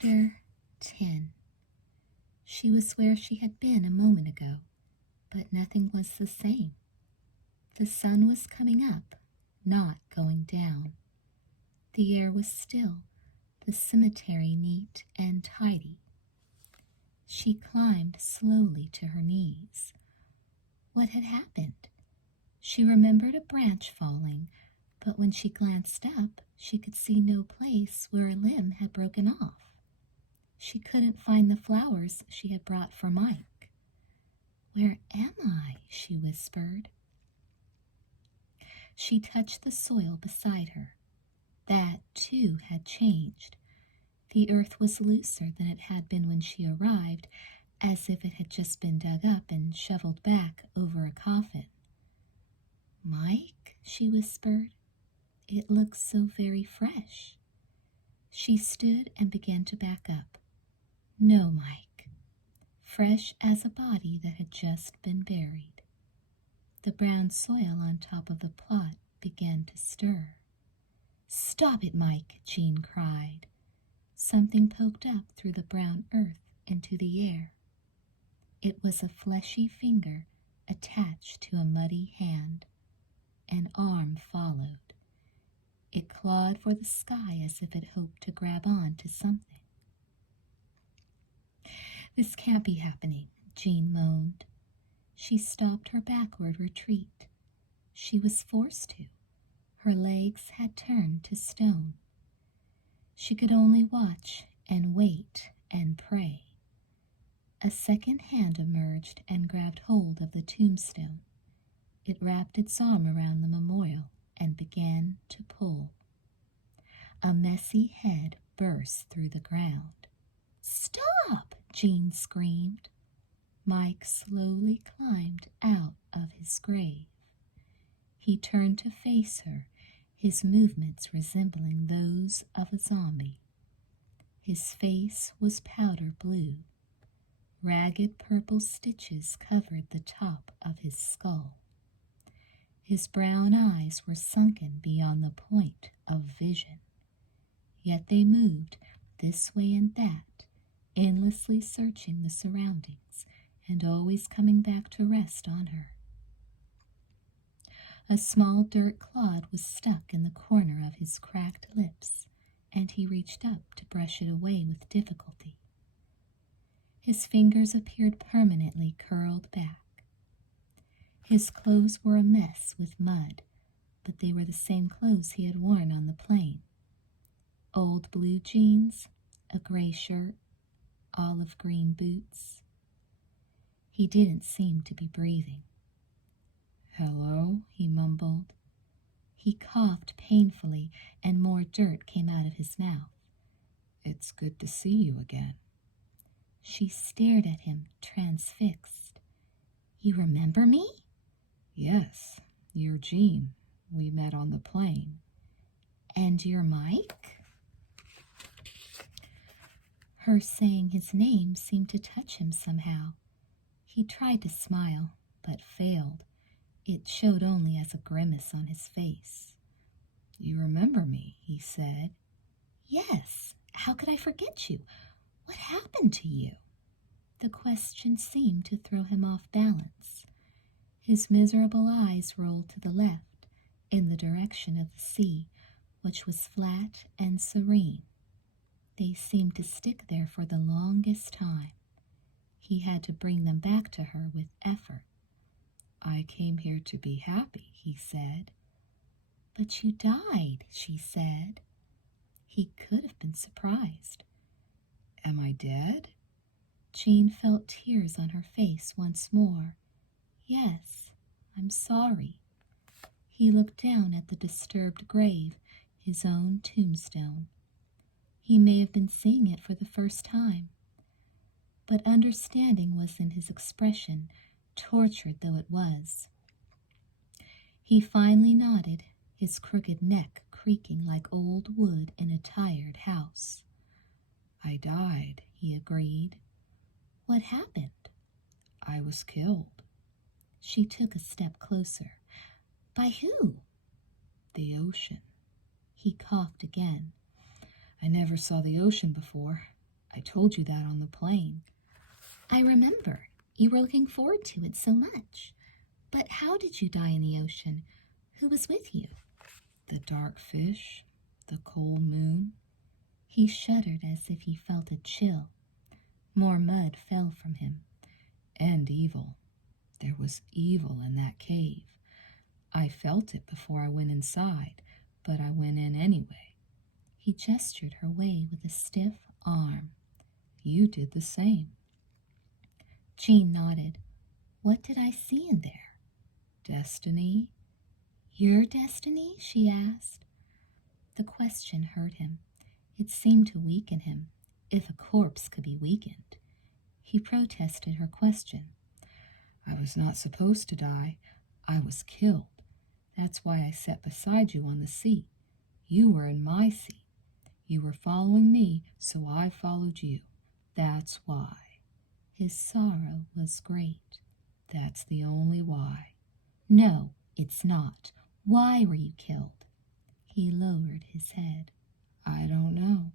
Chapter 10. She was where she had been a moment ago, but nothing was the same. The sun was coming up, not going down. The air was still, the cemetery neat and tidy. She climbed slowly to her knees. What had happened? She remembered a branch falling, but when she glanced up, she could see no place where a limb had broken off. She couldn't find the flowers she had brought for Mike. "Where am I?" she whispered. She touched the soil beside her. That, too, had changed. The earth was looser than it had been when she arrived, as if it had just been dug up and shoveled back over a coffin. "Mike," she whispered, "it looks so very fresh." She stood and began to back up. No, Mike. Fresh as a body that had just been buried. The brown soil on top of the plot began to stir. "Stop it, Mike," Jean cried. Something poked up through the brown earth into the air. It was a fleshy finger attached to a muddy hand. An arm followed. It clawed for the sky as if it hoped to grab on to something. "This can't be happening," Jean moaned. She stopped her backward retreat. She was forced to. Her legs had turned to stone. She could only watch and wait and pray. A second hand emerged and grabbed hold of the tombstone. It wrapped its arm around the memorial and began to pull. A messy head burst through the ground. "Stop!" Jean screamed. Mike slowly climbed out of his grave. He turned to face her, his movements resembling those of a zombie. His face was powder blue. Ragged purple stitches covered the top of his skull. His brown eyes were sunken beyond the point of vision. Yet they moved this way and that, endlessly searching the surroundings and always coming back to rest on her. A small dirt clod was stuck in the corner of his cracked lips, and he reached up to brush it away with difficulty. His fingers appeared permanently curled back. His clothes were a mess with mud, but they were the same clothes he had worn on the plane. Old blue jeans, a gray shirt, olive green boots. He didn't seem to be breathing. "Hello," he mumbled. He coughed painfully, and more dirt came out of his mouth. "It's good to see you again." She stared at him, transfixed. "You remember me?" "Yes, you're Jean. We met on the plane." "And you're Mike?" Her saying his name seemed to touch him somehow. He tried to smile, but failed. It showed only as a grimace on his face. "You remember me," he said. "Yes. How could I forget you? What happened to you?" The question seemed to throw him off balance. His miserable eyes rolled to the left, in the direction of the sea, which was flat and serene. They seemed to stick there for the longest time. He had to bring them back to her with effort. "I came here to be happy," he said. "But you died," she said. He could have been surprised. "Am I dead?" Jean felt tears on her face once more. "Yes, I'm sorry." He looked down at the disturbed grave, his own tombstone. He may have been seeing it for the first time, but understanding was in his expression, tortured though it was. He finally nodded, his crooked neck creaking like old wood in a tired house. "I died," he agreed. "What happened?" "I was killed." She took a step closer. "By who?" "The ocean." He coughed again. "I never saw the ocean before. I told you that on the plane. I remember. You were looking forward to it so much. But how did you die in the ocean? Who was with you? The dark fish, the cold moon. He shuddered as if he felt a chill. More mud fell from him. And evil. There was evil in that cave. I felt it before I went inside, but I went in anyway. He gestured her way with a stiff arm. You did the same. Jean nodded. What did I see in there? Destiny? Your destiny? She asked. The question hurt him. It seemed to weaken him, if a corpse could be weakened. He protested her question. I was not supposed to die. I was killed. That's why I sat beside you on the seat. You were in my seat. You were following me, so I followed you. That's why. His sorrow was great. That's the only why. No, it's not. Why were you killed? He lowered his head. I don't know.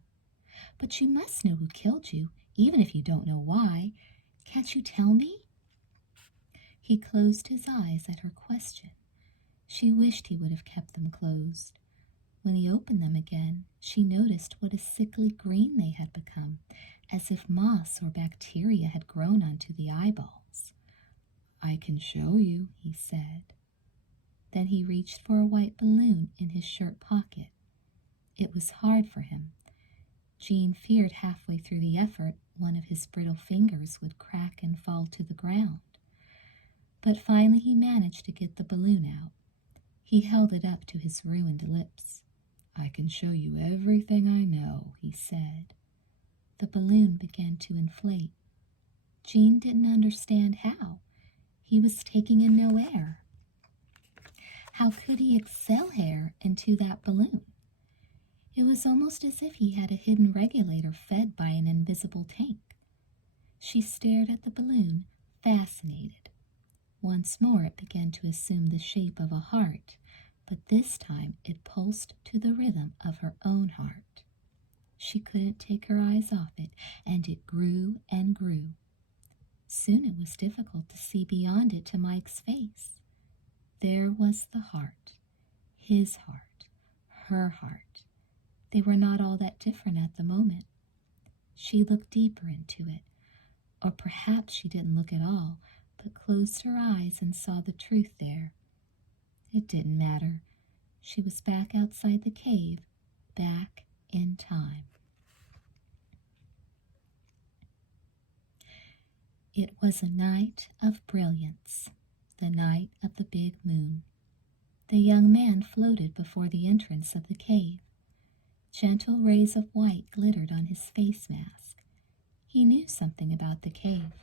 But you must know who killed you, even if you don't know why. Can't you tell me? He closed his eyes at her question. She wished he would have kept them closed. When he opened them again, she noticed what a sickly green they had become, as if moss or bacteria had grown onto the eyeballs. I can show you, he said. Then he reached for a white balloon in his shirt pocket. It was hard for him. Jean feared halfway through the effort one of his brittle fingers would crack and fall to the ground. But finally he managed to get the balloon out. He held it up to his ruined lips. I can show you everything I know, he said. The balloon began to inflate. Jean didn't understand how. He was taking in no air. How could he expel air into that balloon? It was almost as if he had a hidden regulator fed by an invisible tank. She stared at the balloon, fascinated. Once more it began to assume the shape of a heart, but this time it pulsed to the rhythm of her own heart. She couldn't take her eyes off it, and it grew and grew. Soon it was difficult to see beyond it to Mike's face. There was the heart, his heart, her heart. They were not all that different at the moment. She looked deeper into it, or perhaps she didn't look at all, but closed her eyes and saw the truth there. It didn't matter. She was back outside the cave, back in time. It was a night of brilliance, the night of the big moon. The young man floated before the entrance of the cave. Gentle rays of white glittered on his face mask. He knew something about the cave.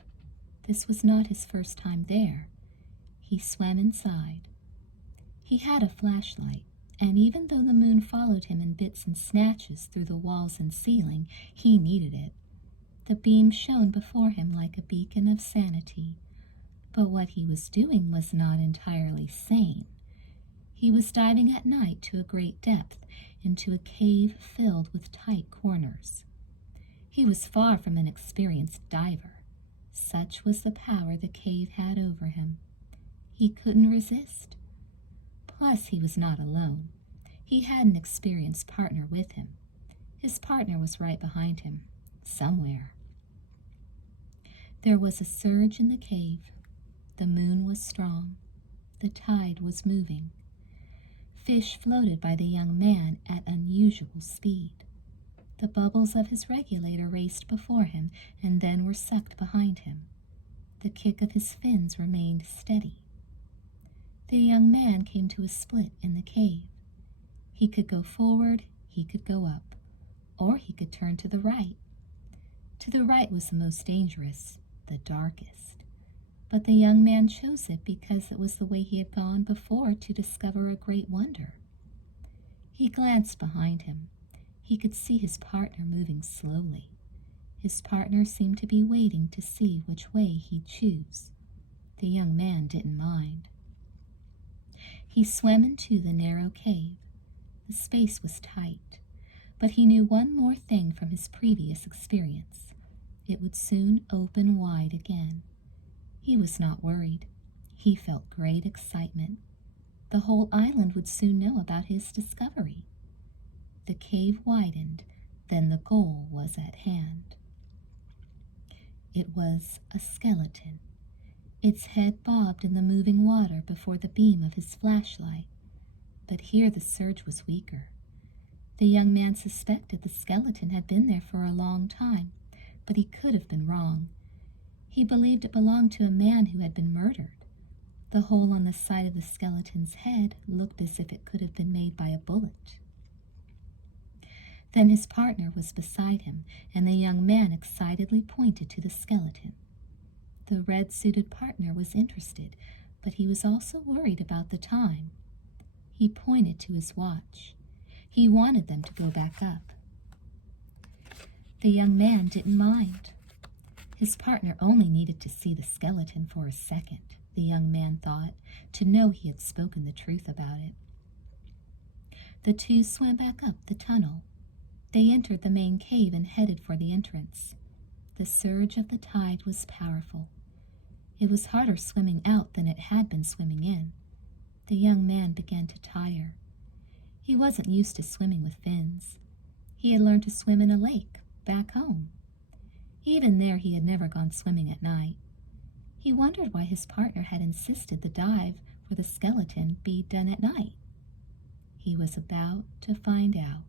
This was not his first time there. He swam inside. He had a flashlight, and even though the moon followed him in bits and snatches through the walls and ceiling, he needed it. The beam shone before him like a beacon of sanity. But what he was doing was not entirely sane. He was diving at night to a great depth into a cave filled with tight corners. He was far from an experienced diver. Such was the power the cave had over him. He couldn't resist. Plus, he was not alone. He had an experienced partner with him. His partner was right behind him, somewhere. There was a surge in the cave. The moon was strong. The tide was moving. Fish floated by the young man at unusual speed. The bubbles of his regulator raced before him and then were sucked behind him. The kick of his fins remained steady. The young man came to a split in the cave. He could go forward, he could go up, or he could turn to the right. To the right was the most dangerous, the darkest. But the young man chose it because it was the way he had gone before to discover a great wonder. He glanced behind him. He could see his partner moving slowly. His partner seemed to be waiting to see which way he'd choose. The young man didn't mind. He swam into the narrow cave. The space was tight, But he knew one more thing from his previous experience. It would soon open wide again. He was not worried. He felt great excitement. The whole island would soon know about his discovery. The cave widened, then the goal was at hand. It was a skeleton. Its head bobbed in the moving water before the beam of his flashlight. But here the surge was weaker. The young man suspected the skeleton had been there for a long time, but he could have been wrong. He believed it belonged to a man who had been murdered. The hole on the side of the skeleton's head looked as if it could have been made by a bullet. Then his partner was beside him, and the young man excitedly pointed to the skeleton. The red-suited partner was interested, but he was also worried about the time. He pointed to his watch. He wanted them to go back up. The young man didn't mind. His partner only needed to see the skeleton for a second, the young man thought, to know he had spoken the truth about it. The two swam back up the tunnel. They entered the main cave and headed for the entrance. The surge of the tide was powerful. It was harder swimming out than it had been swimming in. The young man began to tire. He wasn't used to swimming with fins. He had learned to swim in a lake, back home. Even there he had never gone swimming at night. He wondered why his partner had insisted the dive for the skeleton be done at night. He was about to find out.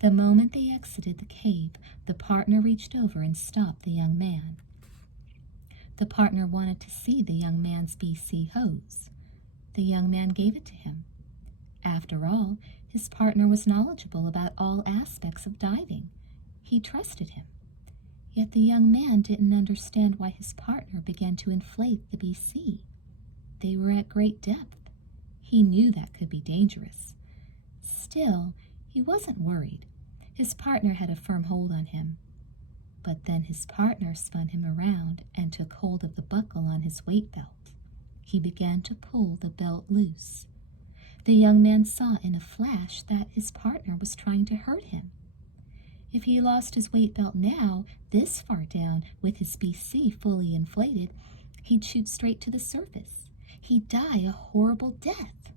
The moment they exited the cave, the partner reached over and stopped the young man. The partner wanted to see the young man's BC hose. The young man gave it to him. After all, his partner was knowledgeable about all aspects of diving. He trusted him. Yet the young man didn't understand why his partner began to inflate the BC. They were at great depth. He knew that could be dangerous. Still, he wasn't worried. His partner had a firm hold on him. But then his partner spun him around and took hold of the buckle on his weight belt. He began to pull the belt loose. The young man saw in a flash that his partner was trying to hurt him. If he lost his weight belt now, this far down, with his BC fully inflated, he'd shoot straight to the surface. He'd die a horrible death.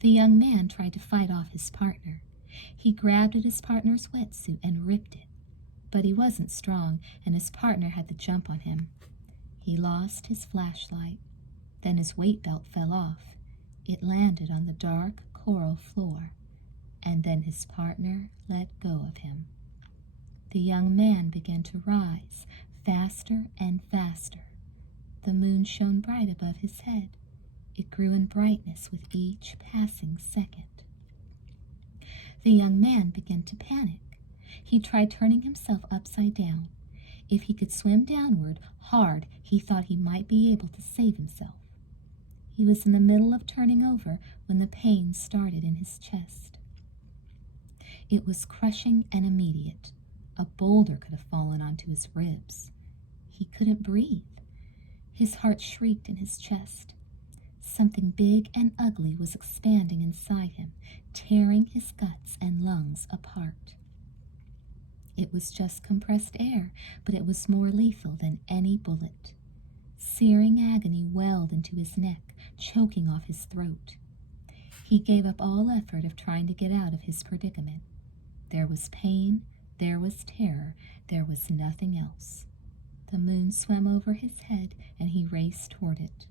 The young man tried to fight off his partner. He grabbed at his partner's wetsuit and ripped it. But he wasn't strong, and his partner had to jump on him. He lost his flashlight. Then his weight belt fell off. It landed on the dark coral floor. And then his partner let go of him. The young man began to rise, faster and faster. The moon shone bright above his head. It grew in brightness with each passing second. The young man began to panic. He tried turning himself upside down. If he could swim downward hard, he thought he might be able to save himself. He was in the middle of turning over when the pain started in his chest. It was crushing and immediate. A boulder could have fallen onto his ribs. He couldn't breathe. His heart shrieked in his chest. Something big and ugly was expanding inside him, tearing his guts and lungs apart. It was just compressed air, but it was more lethal than any bullet. Searing agony welled into his neck, choking off his throat. He gave up all effort of trying to get out of his predicament. There was pain, there was terror, there was nothing else. The moon swam over his head, and he raced toward it.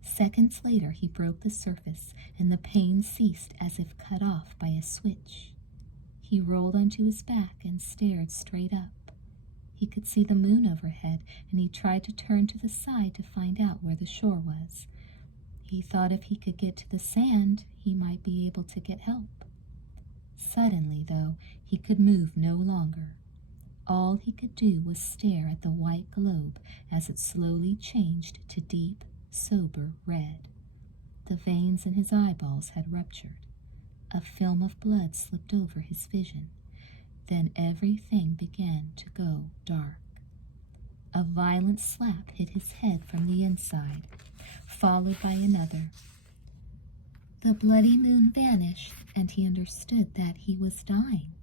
Seconds later, he broke the surface, and the pain ceased as if cut off by a switch. He rolled onto his back and stared straight up. He could see the moon overhead, and he tried to turn to the side to find out where the shore was. He thought if he could get to the sand, he might be able to get help. Suddenly, though, he could move no longer. All he could do was stare at the white globe as it slowly changed to deep, sober red. The veins in his eyeballs had ruptured. A film of blood slipped over his vision. Then everything began to go dark. A violent slap hit his head from the inside, followed by another. The bloody moon vanished, and he understood that he was dying.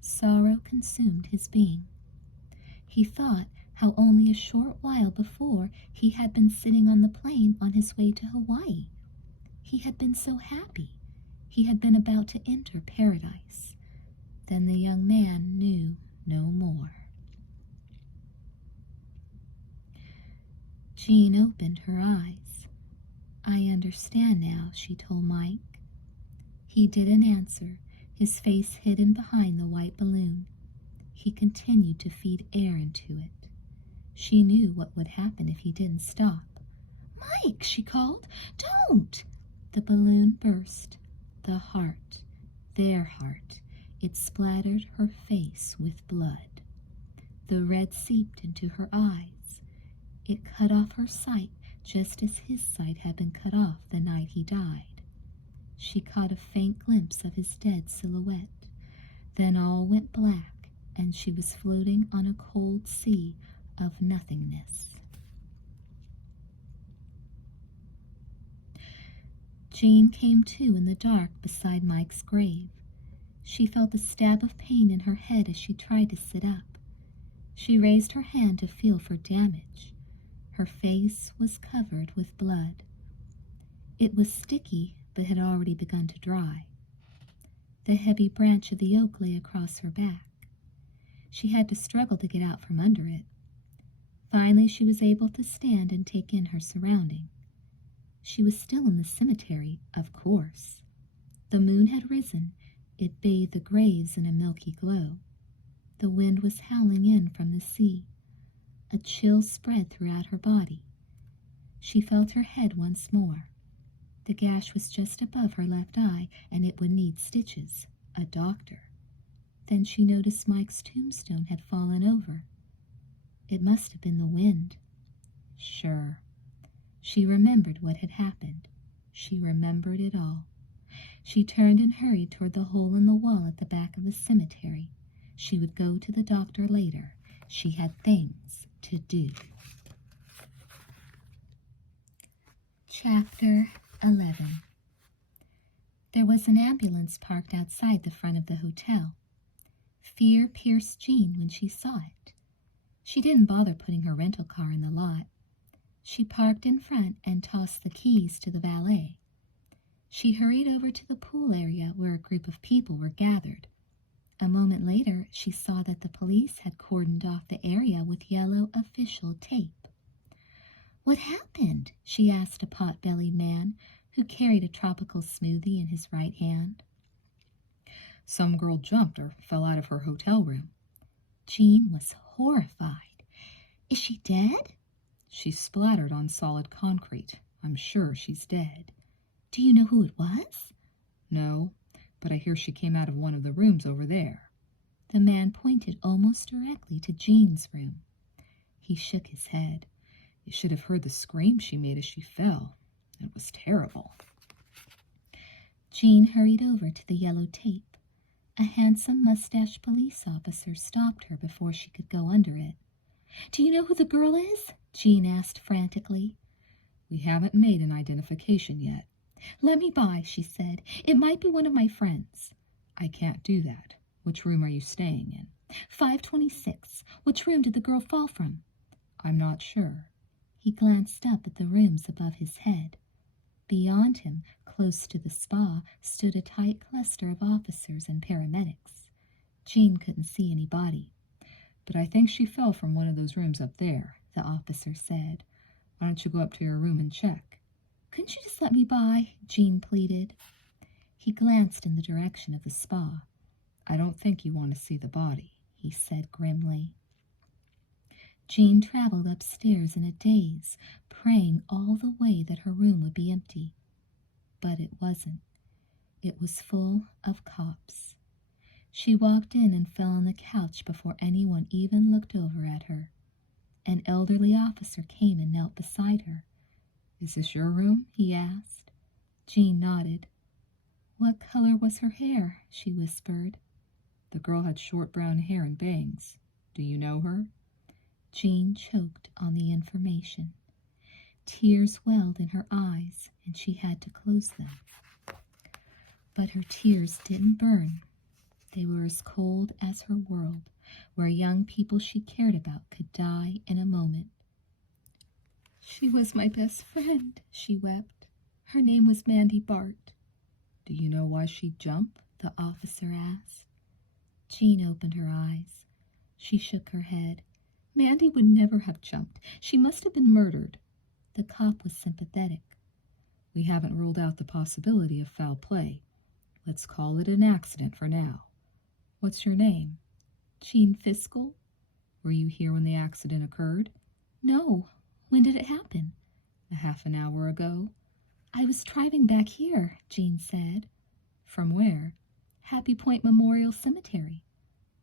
Sorrow consumed his being. He thought how only a short while before he had been sitting on the plane on his way to Hawaii. He had been so happy. He had been about to enter paradise. Then the young man knew no more. Jean opened her eyes. "I understand now," she told Mike. He didn't answer, his face hidden behind the white balloon. He continued to feed air into it. She knew what would happen if he didn't stop. "Mike," she called, "don't!" The balloon burst. The heart, their heart, it splattered her face with blood. The red seeped into her eyes. It cut off her sight just as his sight had been cut off the night he died. She caught a faint glimpse of his dead silhouette. Then all went black, and she was floating on a cold sea of nothingness. Jean came to in the dark beside Mike's grave. She felt a stab of pain in her head as she tried to sit up. She raised her hand to feel for damage. Her face was covered with blood. It was sticky, but had already begun to dry. The heavy branch of the oak lay across her back. She had to struggle to get out from under it. Finally, she was able to stand and take in her surrounding. She was still in the cemetery, of course. The moon had risen. It bathed the graves in a milky glow. The wind was howling in from the sea. A chill spread throughout her body. She felt her head once more. The gash was just above her left eye, and it would need stitches. A doctor. Then she noticed Mike's tombstone had fallen over. It must have been the wind. Sure. She remembered what had happened. She remembered it all. She turned and hurried toward the hole in the wall at the back of the cemetery. She would go to the doctor later. She had things to do. Chapter 11. There was an ambulance parked outside the front of the hotel. Fear pierced Jean when she saw it. She didn't bother putting her rental car in the lot. She parked in front and tossed the keys to the valet. She hurried over to the pool area where a group of people were gathered. A moment later, she saw that the police had cordoned off the area with yellow official tape. "What happened?" she asked a pot-bellied man who carried a tropical smoothie in his right hand. "Some girl jumped or fell out of her hotel room." Jean was horrified. "Is she dead?" "She splattered on solid concrete. I'm sure she's dead." "Do you know who it was?" "No, but I hear she came out of one of the rooms over there." The man pointed almost directly to Jean's room. He shook his head. "You should have heard the scream she made as she fell. It was terrible." Jean hurried over to the yellow tape. A handsome mustached police officer stopped her before she could go under it. "Do you know who the girl is?" Jean asked frantically. "We haven't made an identification yet." "Let me by," she said. "It might be one of my friends." "I can't do that. Which room are you staying in?" 526. Which room did the girl fall from?" "I'm not sure." He glanced up at the rooms above his head. Beyond him, close to the spa, stood a tight cluster of officers and paramedics. Jean couldn't see any body. "But I think she fell from one of those rooms up there," the officer said. "Why don't you go up to your room and check?" "Couldn't you just let me by?" Jean pleaded. He glanced in the direction of the spa. "I don't think you want to see the body," he said grimly. Jean traveled upstairs in a daze, praying all the way that her room would be empty. But it wasn't. It was full of cops. She walked in and fell on the couch before anyone even looked over at her. An elderly officer came and knelt beside her. "Is this your room?" he asked. Jean nodded. "What color was her hair?" she whispered. "The girl had short brown hair and bangs. Do you know her?" Jean choked on the information. Tears welled in her eyes, and she had to close them. But her tears didn't burn. They were as cold as her world, where young people she cared about could die in a moment. She was my best friend, she wept. Her name was Mandy Bart. Do you know why she'd jump? The officer asked. Jean opened her eyes. She shook her head. Mandy would never have jumped. She must have been murdered. The cop was sympathetic. We haven't ruled out the possibility of foul play. Let's call it an accident for now. What's your name? Jean Fiskell. Were you here when the accident occurred? No. When did it happen? A half an hour ago. I was driving back here, Jean said. From where? Happy Point Memorial Cemetery.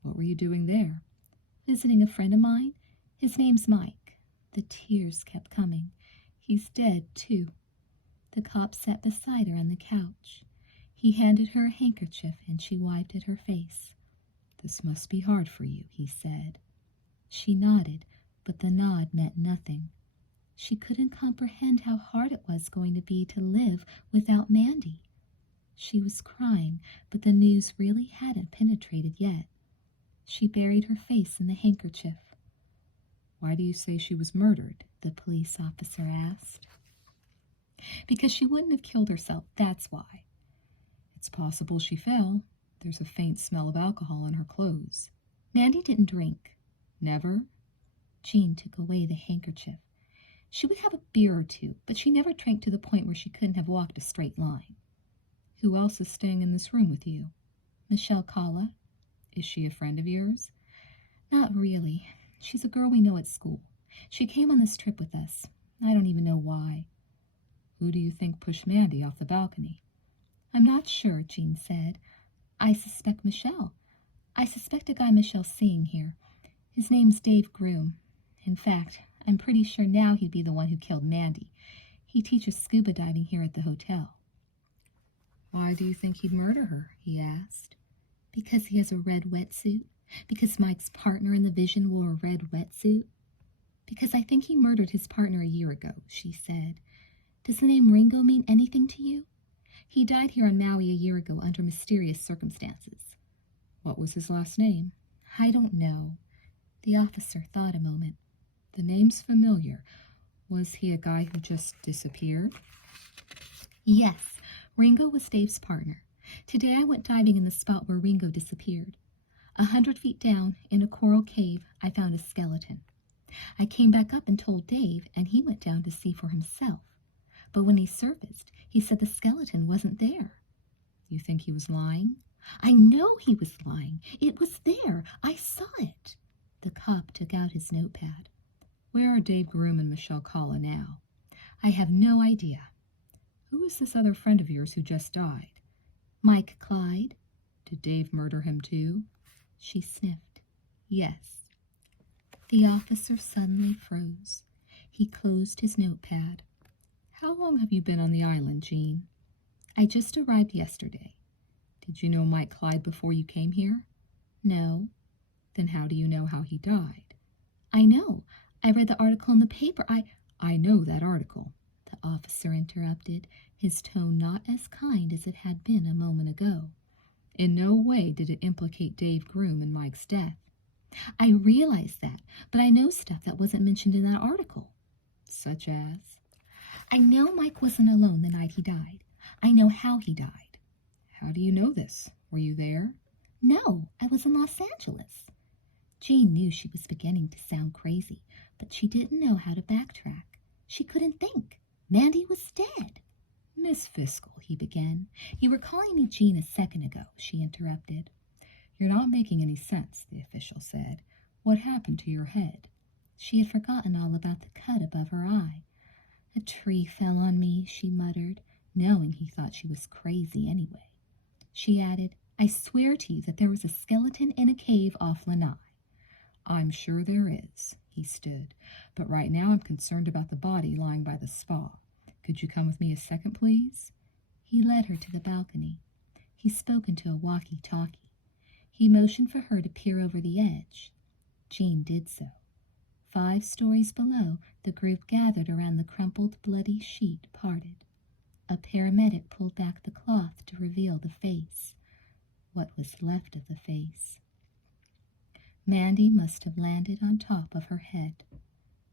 What were you doing there? Visiting a friend of mine. His name's Mike. The tears kept coming. He's dead, too. The cop sat beside her on the couch. He handed her a handkerchief and she wiped at her face. This must be hard for you, he said. She nodded, but the nod meant nothing. She couldn't comprehend how hard it was going to be to live without Mandy. She was crying, but the news really hadn't penetrated yet. She buried her face in the handkerchief. Why do you say she was murdered? The police officer asked. Because she wouldn't have killed herself, that's why. It's possible she fell. There's a faint smell of alcohol in her clothes. Mandy didn't drink. Never? Jean took away the handkerchief. She would have a beer or two, but she never drank to the point where she couldn't have walked a straight line. Who else is staying in this room with you? Michelle Kala. Is she a friend of yours? Not really. She's a girl we know at school. She came on this trip with us. I don't even know why. Who do you think pushed Mandy off the balcony? I'm not sure, Jean said. I suspect Michelle. I suspect a guy Michelle's seeing here. His name's Dave Groom. In fact, I'm pretty sure now he'd be the one who killed Mandy. He teaches scuba diving here at the hotel. Why do you think he'd murder her? He asked. Because he has a red wetsuit. Because Mike's partner in the vision wore a red wetsuit. Because I think he murdered his partner a year ago, she said. Does the name Ringo mean anything to you? He died here on Maui a year ago under mysterious circumstances. What was his last name? I don't know. The officer thought a moment. The name's familiar. Was he a guy who just disappeared? Yes, Ringo was Dave's partner. Today I went diving in the spot where Ringo disappeared. 100 feet down, in a coral cave, I found a skeleton. I came back up and told Dave, and he went down to see for himself. But when he surfaced, he said the skeleton wasn't there. You think he was lying? I know he was lying. It was there. I saw it. The cop took out his notepad. Where are Dave Groom and Michelle Kala now? I have no idea. Who is this other friend of yours who just died? Mike Clyde. Did Dave murder him too? She sniffed. Yes. The officer suddenly froze. He closed his notepad. How long have you been on the island, Jean? I just arrived yesterday. Did you know Mike Clyde before you came here? No. Then how do you know how he died? I know. I read the article in the paper. I know that article. The officer interrupted, his tone not as kind as it had been a moment ago. In no way did it implicate Dave Groom in Mike's death. I realize that, but I know stuff that wasn't mentioned in that article. Such as? I know Mike wasn't alone the night he died. I know how he died. How do you know this? Were you there? No, I was in Los Angeles. Jean knew she was beginning to sound crazy, but she didn't know how to backtrack. She couldn't think. Mandy was dead. Miss Fiskell, he began. You were calling me Jean a second ago, she interrupted. You're not making any sense, the official said. What happened to your head? She had forgotten all about the cut above her eye. A tree fell on me, she muttered, knowing he thought she was crazy anyway. She added, I swear to you that there was a skeleton in a cave off Lanai. I'm sure there is, he stood, but right now I'm concerned about the body lying by the spa. Could you come with me a second, please? He led her to the balcony. He spoke into a walkie-talkie. He motioned for her to peer over the edge. Jean did so. 5 stories below, the group gathered around the crumpled, bloody sheet parted. A paramedic pulled back the cloth to reveal the face. What was left of the face. Mandy must have landed on top of her head.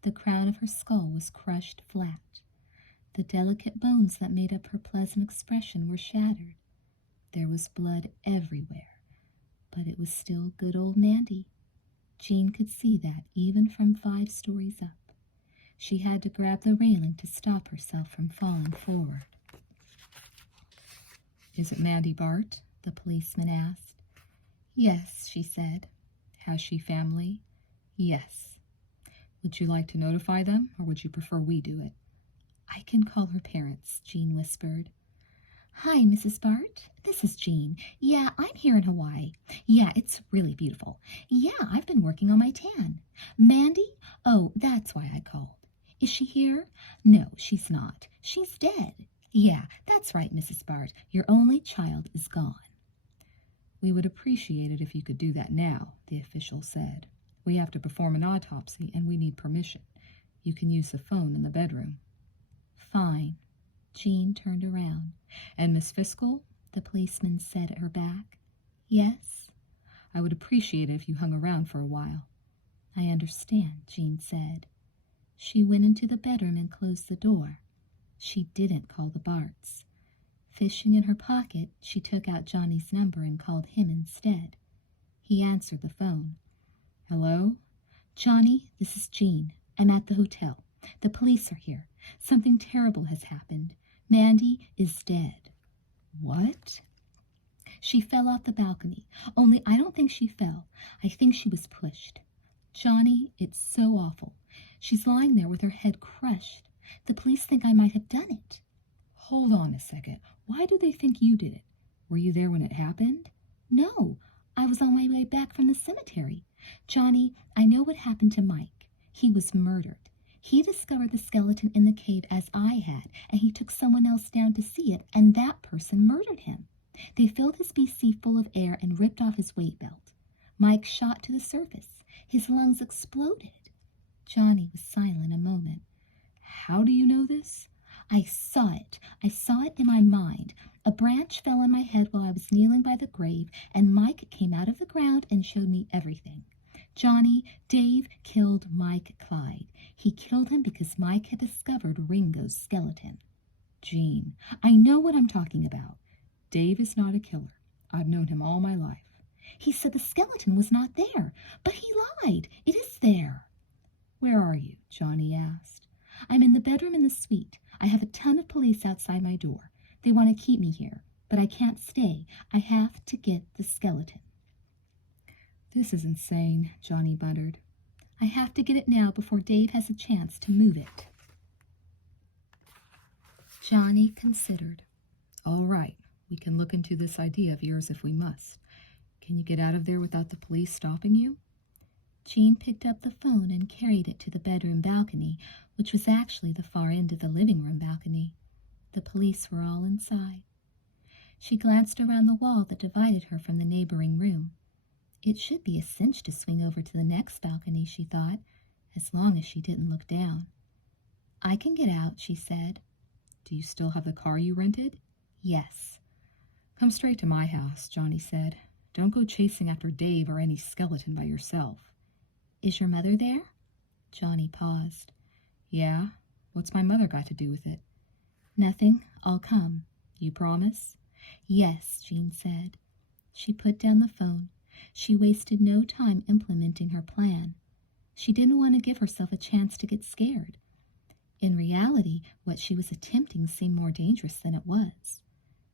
The crown of her skull was crushed flat. The delicate bones that made up her pleasant expression were shattered. There was blood everywhere, but it was still good old Mandy. Jean could see that even from 5 stories up. She had to grab the railing to stop herself from falling forward. Is it Mandy Bart? The policeman asked. Yes, she said. Has she family? Yes. Would you like to notify them, or would you prefer we do it? I can call her parents, Jean whispered. Hi, Mrs. Bart. This is Jean. Yeah, I'm here in Hawaii. Yeah, it's really beautiful. Yeah, I've been working on my tan. Mandy? Oh, that's why I called. Is she here? No, she's not. She's dead. Yeah, that's right, Mrs. Bart. Your only child is gone. We would appreciate it if you could do that now, the official said. We have to perform an autopsy, and we need permission. You can use the phone in the bedroom. Fine. Jean turned around. And Miss Fiskell? The policeman said at her back. Yes? I would appreciate it if you hung around for a while. I understand, Jean said. She went into the bedroom and closed the door. She didn't call the Barts. Fishing in her pocket, she took out Johnny's number and called him instead. He answered the phone. Hello? Johnny, this is Jean. I'm at the hotel. The police are here. Something terrible has happened. Mandy is dead. What? She fell off the balcony. Only I don't think she fell. I think she was pushed. Johnny, it's so awful. She's lying there with her head crushed. The police think I might have done it. Hold on a second. Why do they think you did it? Were you there when it happened? No, I was on my way back from the cemetery. Johnny, I know what happened to Mike. He was murdered. He discovered the skeleton in the cave as I had, and he took someone else down to see it, and that person murdered him. They filled his BC full of air and ripped off his weight belt. Mike shot to the surface. His lungs exploded. Johnny was silent a moment. How do you know this? I saw it. I saw it in my mind. A branch fell on my head while I was kneeling by the grave, and Mike came out of the ground and showed me everything. Johnny, Dave killed Mike Clyde. He killed him because Mike had discovered Ringo's skeleton. Jean, I know what I'm talking about. Dave is not a killer. I've known him all my life. He said the skeleton was not there, but he lied. It is there. Where are you? Johnny asked. I'm in the bedroom in the suite. I have a ton of police outside my door. They want to keep me here, but I can't stay. I have to get the skeleton. This is insane, Johnny muttered. I have to get it now before Dave has a chance to move it. Johnny considered. All right, we can look into this idea of yours if we must. Can you get out of there without the police stopping you? Jean picked up the phone and carried it to the bedroom balcony, which was actually the far end of the living room balcony. The police were all inside. She glanced around the wall that divided her from the neighboring room. It should be a cinch to swing over to the next balcony, she thought, as long as she didn't look down. I can get out, she said. Do you still have the car you rented? Yes. Come straight to my house, Johnny said. Don't go chasing after Dave or any skeleton by yourself. Is your mother there? Johnny paused. Yeah? What's my mother got to do with it? Nothing. I'll come. You promise? Yes, Jean said. She put down the phone. She wasted no time implementing her plan. She didn't want to give herself a chance to get scared. In reality, what she was attempting seemed more dangerous than it was.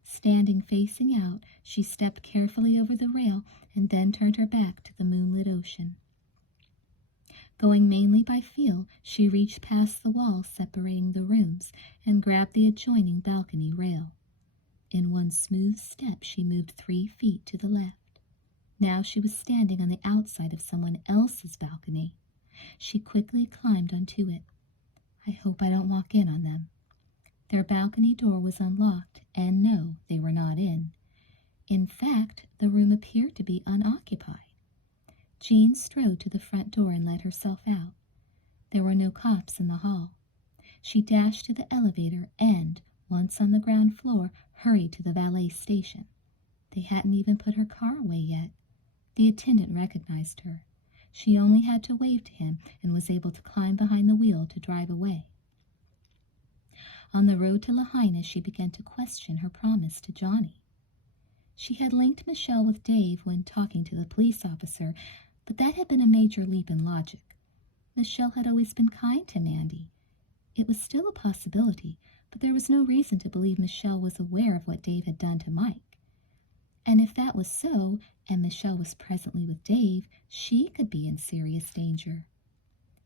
Standing facing out, she stepped carefully over the rail and then turned her back to the moonlit ocean. Going mainly by feel, she reached past the wall separating the rooms and grabbed the adjoining balcony rail. In one smooth step, she moved 3 feet to the left. Now she was standing on the outside of someone else's balcony. She quickly climbed onto it. I hope I don't walk in on them. Their balcony door was unlocked, and no, they were not in. In fact, the room appeared to be unoccupied. Jean strode to the front door and let herself out. There were no cops in the hall. She dashed to the elevator and, once on the ground floor, hurried to the valet station. They hadn't even put her car away yet. The attendant recognized her. She only had to wave to him and was able to climb behind the wheel to drive away. On the road to Lahaina, she began to question her promise to Johnny. She had linked Michelle with Dave when talking to the police officer, but that had been a major leap in logic. Michelle had always been kind to Mandy. It was still a possibility, but there was no reason to believe Michelle was aware of what Dave had done to Mike. And if that was so, and Michelle was presently with Dave, she could be in serious danger.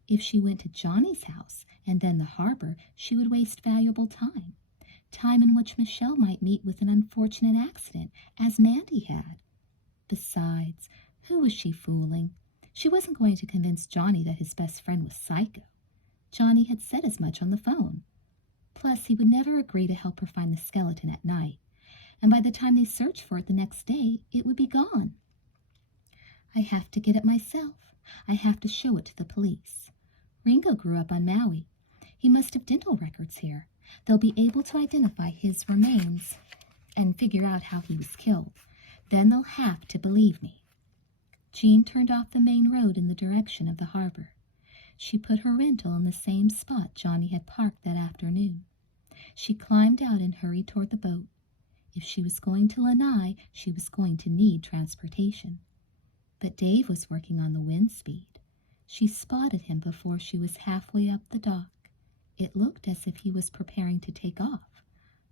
If she went to Johnny's house and then the harbor, she would waste valuable time in which Michelle might meet with an unfortunate accident, as Mandy had. Besides, who was she fooling? She wasn't going to convince Johnny that his best friend was psycho. Johnny had said as much on the phone. Plus, he would never agree to help her find the skeleton at night, and by the time they searched for it the next day, it would be gone. I have to get it myself. I have to show it to the police. Ringo grew up on Maui. He must have dental records here. They'll be able to identify his remains and figure out how he was killed. Then they'll have to believe me. Jean turned off the main road in the direction of the harbor. She put her rental in the same spot Johnny had parked that afternoon. She climbed out and hurried toward the boat. If she was going to Lanai, she was going to need transportation. But Dave was working on the wind speed. She spotted him before she was halfway up the dock. It looked as if he was preparing to take off.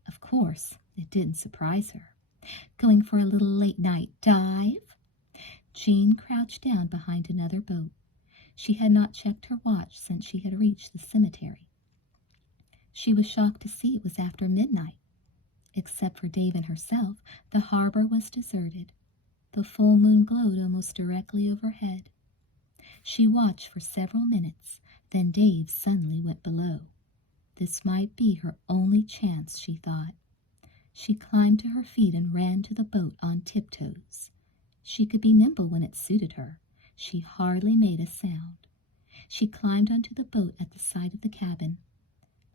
Of course, it didn't surprise her. Going for a little late-night dive? Jean crouched down behind another boat. She had not checked her watch since she had reached the cemetery. She was shocked to see it was after midnight. Except for Dave and herself, the harbor was deserted. The full moon glowed almost directly overhead. She watched for several minutes, then Dave suddenly went below. This might be her only chance, she thought. She climbed to her feet and ran to the boat on tiptoes. She could be nimble when it suited her. She hardly made a sound. She climbed onto the boat at the side of the cabin.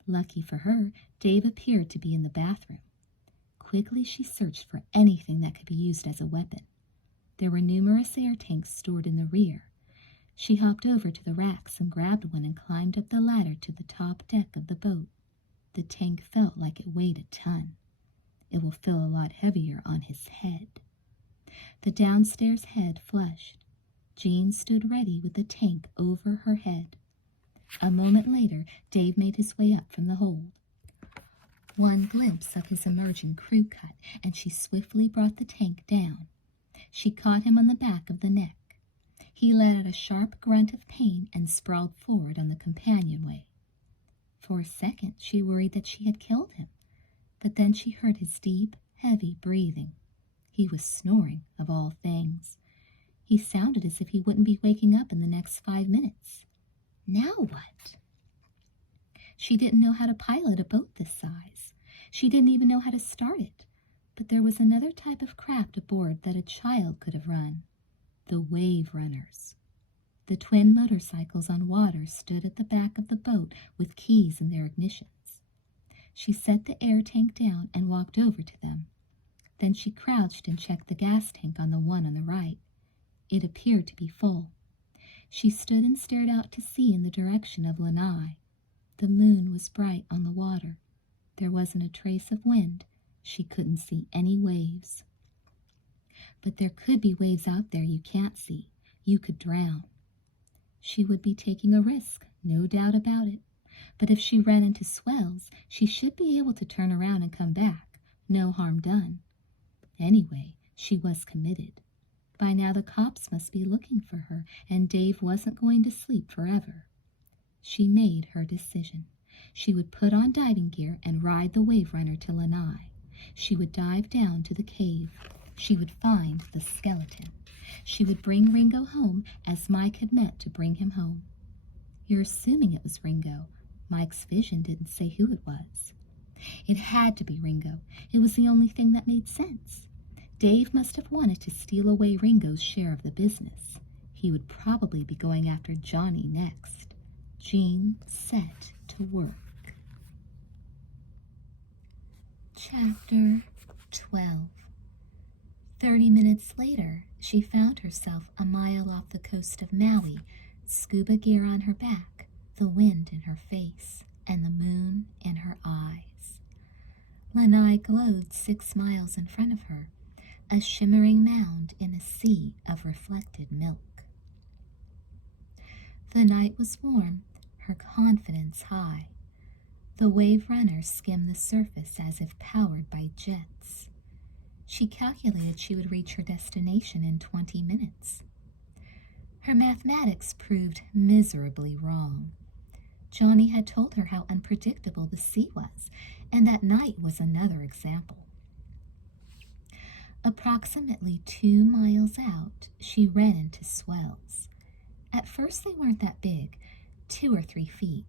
Lucky for her, Dave appeared to be in the bathroom. Quickly she searched for anything that could be used as a weapon. There were numerous air tanks stored in the rear. She hopped over to the racks and grabbed one and climbed up the ladder to the top deck of the boat. The tank felt like it weighed a ton. It will feel a lot heavier on his head. The downstairs head flushed. Jean stood ready with the tank over her head. A moment later, Dave made his way up from the hold. One glimpse of his emerging crew cut, and she swiftly brought the tank down. She caught him on the back of the neck. He let out a sharp grunt of pain and sprawled forward on the companionway. For a second, she worried that she had killed him, but then she heard his deep, heavy breathing. He was snoring, of all things. He sounded as if he wouldn't be waking up in the next 5 minutes. Now what? She didn't know how to pilot a boat this size. She didn't even know how to start it. But there was another type of craft aboard that a child could have run. The wave runners. The twin motorcycles on water stood at the back of the boat with keys in their ignitions. She set the air tank down and walked over to them. Then she crouched and checked the gas tank on the one on the right. It appeared to be full. She stood and stared out to sea in the direction of Lanai. The moon was bright on the water. There wasn't a trace of wind. She couldn't see any waves. But there could be waves out there you can't see. You could drown. She would be taking a risk, no doubt about it. But if she ran into swells, she should be able to turn around and come back. No harm done. Anyway, she was committed. By now the cops must be looking for her, and Dave wasn't going to sleep forever. She made her decision. She would put on diving gear and ride the wave runner to Lanai. She would dive down to the cave. She would find the skeleton. She would bring Ringo home as Mike had meant to bring him home. You're assuming it was Ringo. Mike's vision didn't say who it was. It had to be Ringo. It was the only thing that made sense. Dave must have wanted to steal away Ringo's share of the business. He would probably be going after Johnny next. Jean set to work. Chapter 12. 30 minutes later, she found herself a mile off the coast of Maui, scuba gear on her back, the wind in her face, and the moon in her eyes. Lanai glowed 6 miles in front of her, a shimmering mound in a sea of reflected milk. The night was warm, her confidence high. The wave runner skimmed the surface as if powered by jets. She calculated she would reach her destination in 20 minutes. Her mathematics proved miserably wrong. Johnny had told her how unpredictable the sea was, and that night was another example. Approximately 2 miles out, she ran into swells. At first they weren't that big, 2 or 3 feet,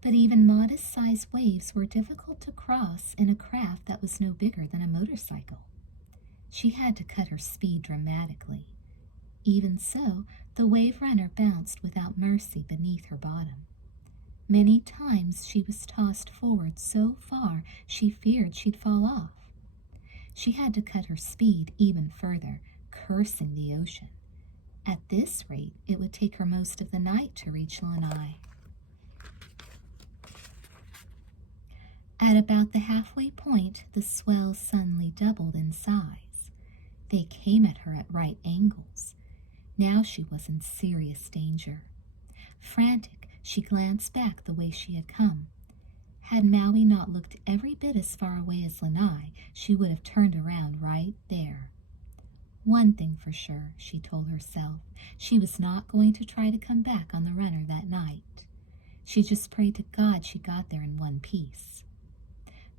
but even modest-sized waves were difficult to cross in a craft that was no bigger than a motorcycle. She had to cut her speed dramatically. Even so, the wave runner bounced without mercy beneath her bottom. Many times she was tossed forward so far she feared she'd fall off. She had to cut her speed even further, cursing the ocean. At this rate, it would take her most of the night to reach Lanai. At about the halfway point, the swells suddenly doubled in size. They came at her at right angles. Now she was in serious danger. Frantic, she glanced back the way she had come. Had Maui not looked every bit as far away as Lanai, she would have turned around right there. One thing for sure, she told herself, she was not going to try to come back on the runner that night. She just prayed to God she got there in one piece.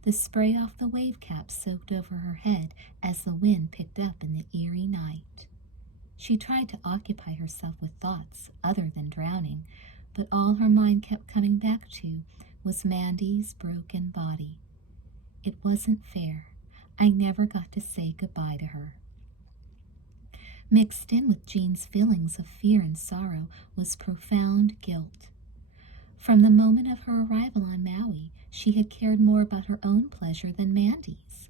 The spray off the wave cap soaked over her head as the wind picked up in the eerie night. She tried to occupy herself with thoughts other than drowning, but all her mind kept coming back to was Mandy's broken body. It wasn't fair. I never got to say goodbye to her. Mixed in with Jean's feelings of fear and sorrow was profound guilt. From the moment of her arrival on Maui, she had cared more about her own pleasure than Mandy's.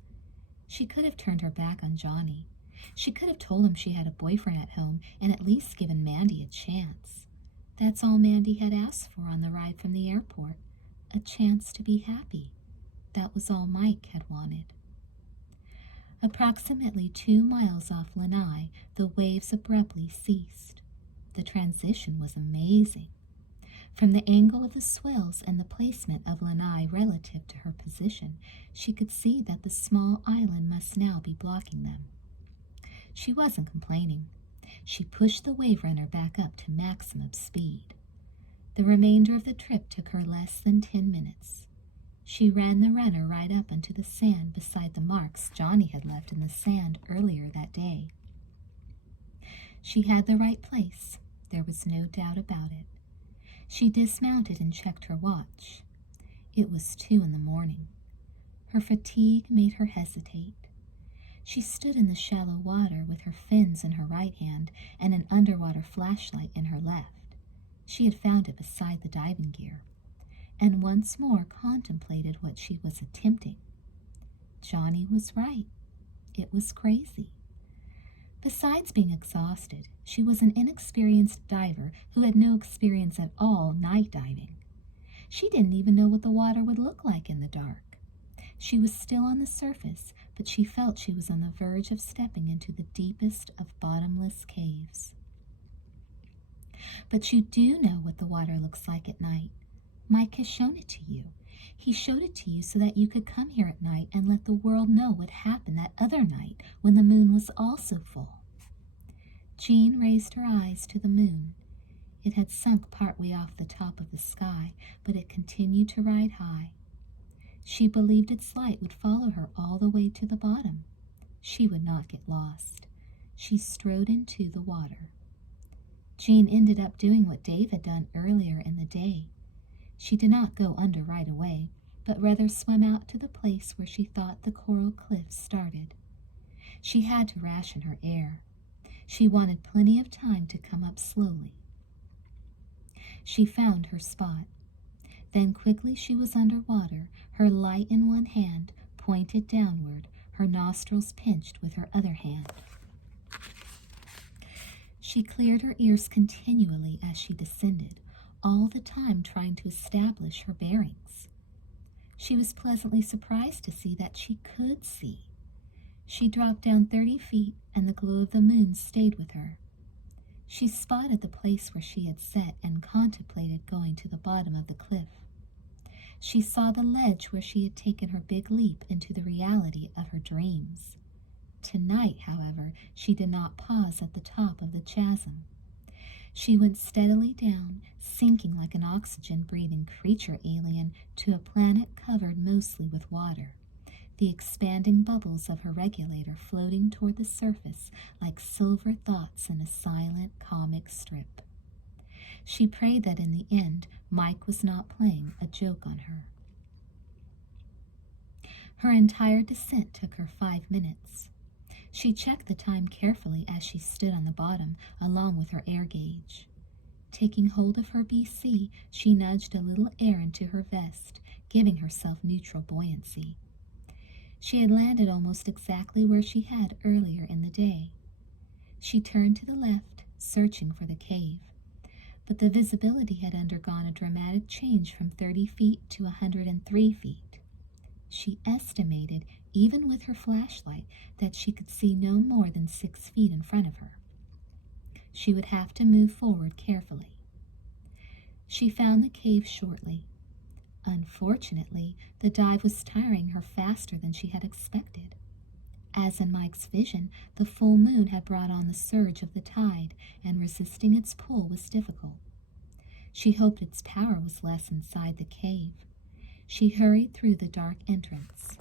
She could have turned her back on Johnny. She could have told him she had a boyfriend at home and at least given Mandy a chance. That's all Mandy had asked for on the ride from the airport, a chance to be happy. That was all Mike had wanted. Approximately 2 miles off Lanai, the waves abruptly ceased. The transition was amazing. From the angle of the swells and the placement of Lanai relative to her position, she could see that the small island must now be blocking them. She wasn't complaining. She pushed the wave runner back up to maximum speed. The remainder of the trip took her less than 10 minutes. She ran the runner right up onto the sand beside the marks Johnny had left in the sand earlier that day. She had the right place. There was no doubt about it. She dismounted and checked her watch. It was 2 in the morning. Her fatigue made her hesitate. She stood in the shallow water with her fins in her right hand and an underwater flashlight in her left. She had found it beside the diving gear, and once more contemplated what she was attempting. Johnny was right. It was crazy. Besides being exhausted, she was an inexperienced diver who had no experience at all night diving. She didn't even know what the water would look like in the dark. She was still on the surface, but she felt she was on the verge of stepping into the deepest of bottomless caves. But you do know what the water looks like at night. Mike has shown it to you. He showed it to you so that you could come here at night and let the world know what happened that other night when the moon was also full. Jean raised her eyes to the moon. It had sunk partway off the top of the sky, but it continued to ride high. She believed its light would follow her all the way to the bottom. She would not get lost. She strode into the water. Jean ended up doing what Dave had done earlier in the day. She did not go under right away, but rather swam out to the place where she thought the coral cliffs started. She had to ration her air. She wanted plenty of time to come up slowly. She found her spot. Then quickly she was underwater, her light in one hand, pointed downward, her nostrils pinched with her other hand. She cleared her ears continually as she descended, all the time trying to establish her bearings. She was pleasantly surprised to see that she could see. She dropped down 30 feet, and the glow of the moon stayed with her. She spotted the place where she had sat and contemplated going to the bottom of the cliff. She saw the ledge where she had taken her big leap into the reality of her dreams. Tonight, however, she did not pause at the top of the chasm. She went steadily down, sinking like an oxygen-breathing creature alien to a planet covered mostly with water, the expanding bubbles of her regulator floating toward the surface like silver thoughts in a silent comic strip. She prayed that in the end, Mike was not playing a joke on her. Her entire descent took her 5 minutes. She checked the time carefully as she stood on the bottom, along with her air gauge. Taking hold of her BC, she nudged a little air into her vest, giving herself neutral buoyancy. She had landed almost exactly where she had earlier in the day. She turned to the left, searching for the cave. But the visibility had undergone a dramatic change from 30 feet to 103 feet. She estimated, even with her flashlight, that she could see no more than 6 feet in front of her. She would have to move forward carefully. She found the cave shortly. Unfortunately, the dive was tiring her faster than she had expected. As in Mike's vision, the full moon had brought on the surge of the tide, and resisting its pull was difficult. She hoped its power was less inside the cave. She hurried through the dark entrance.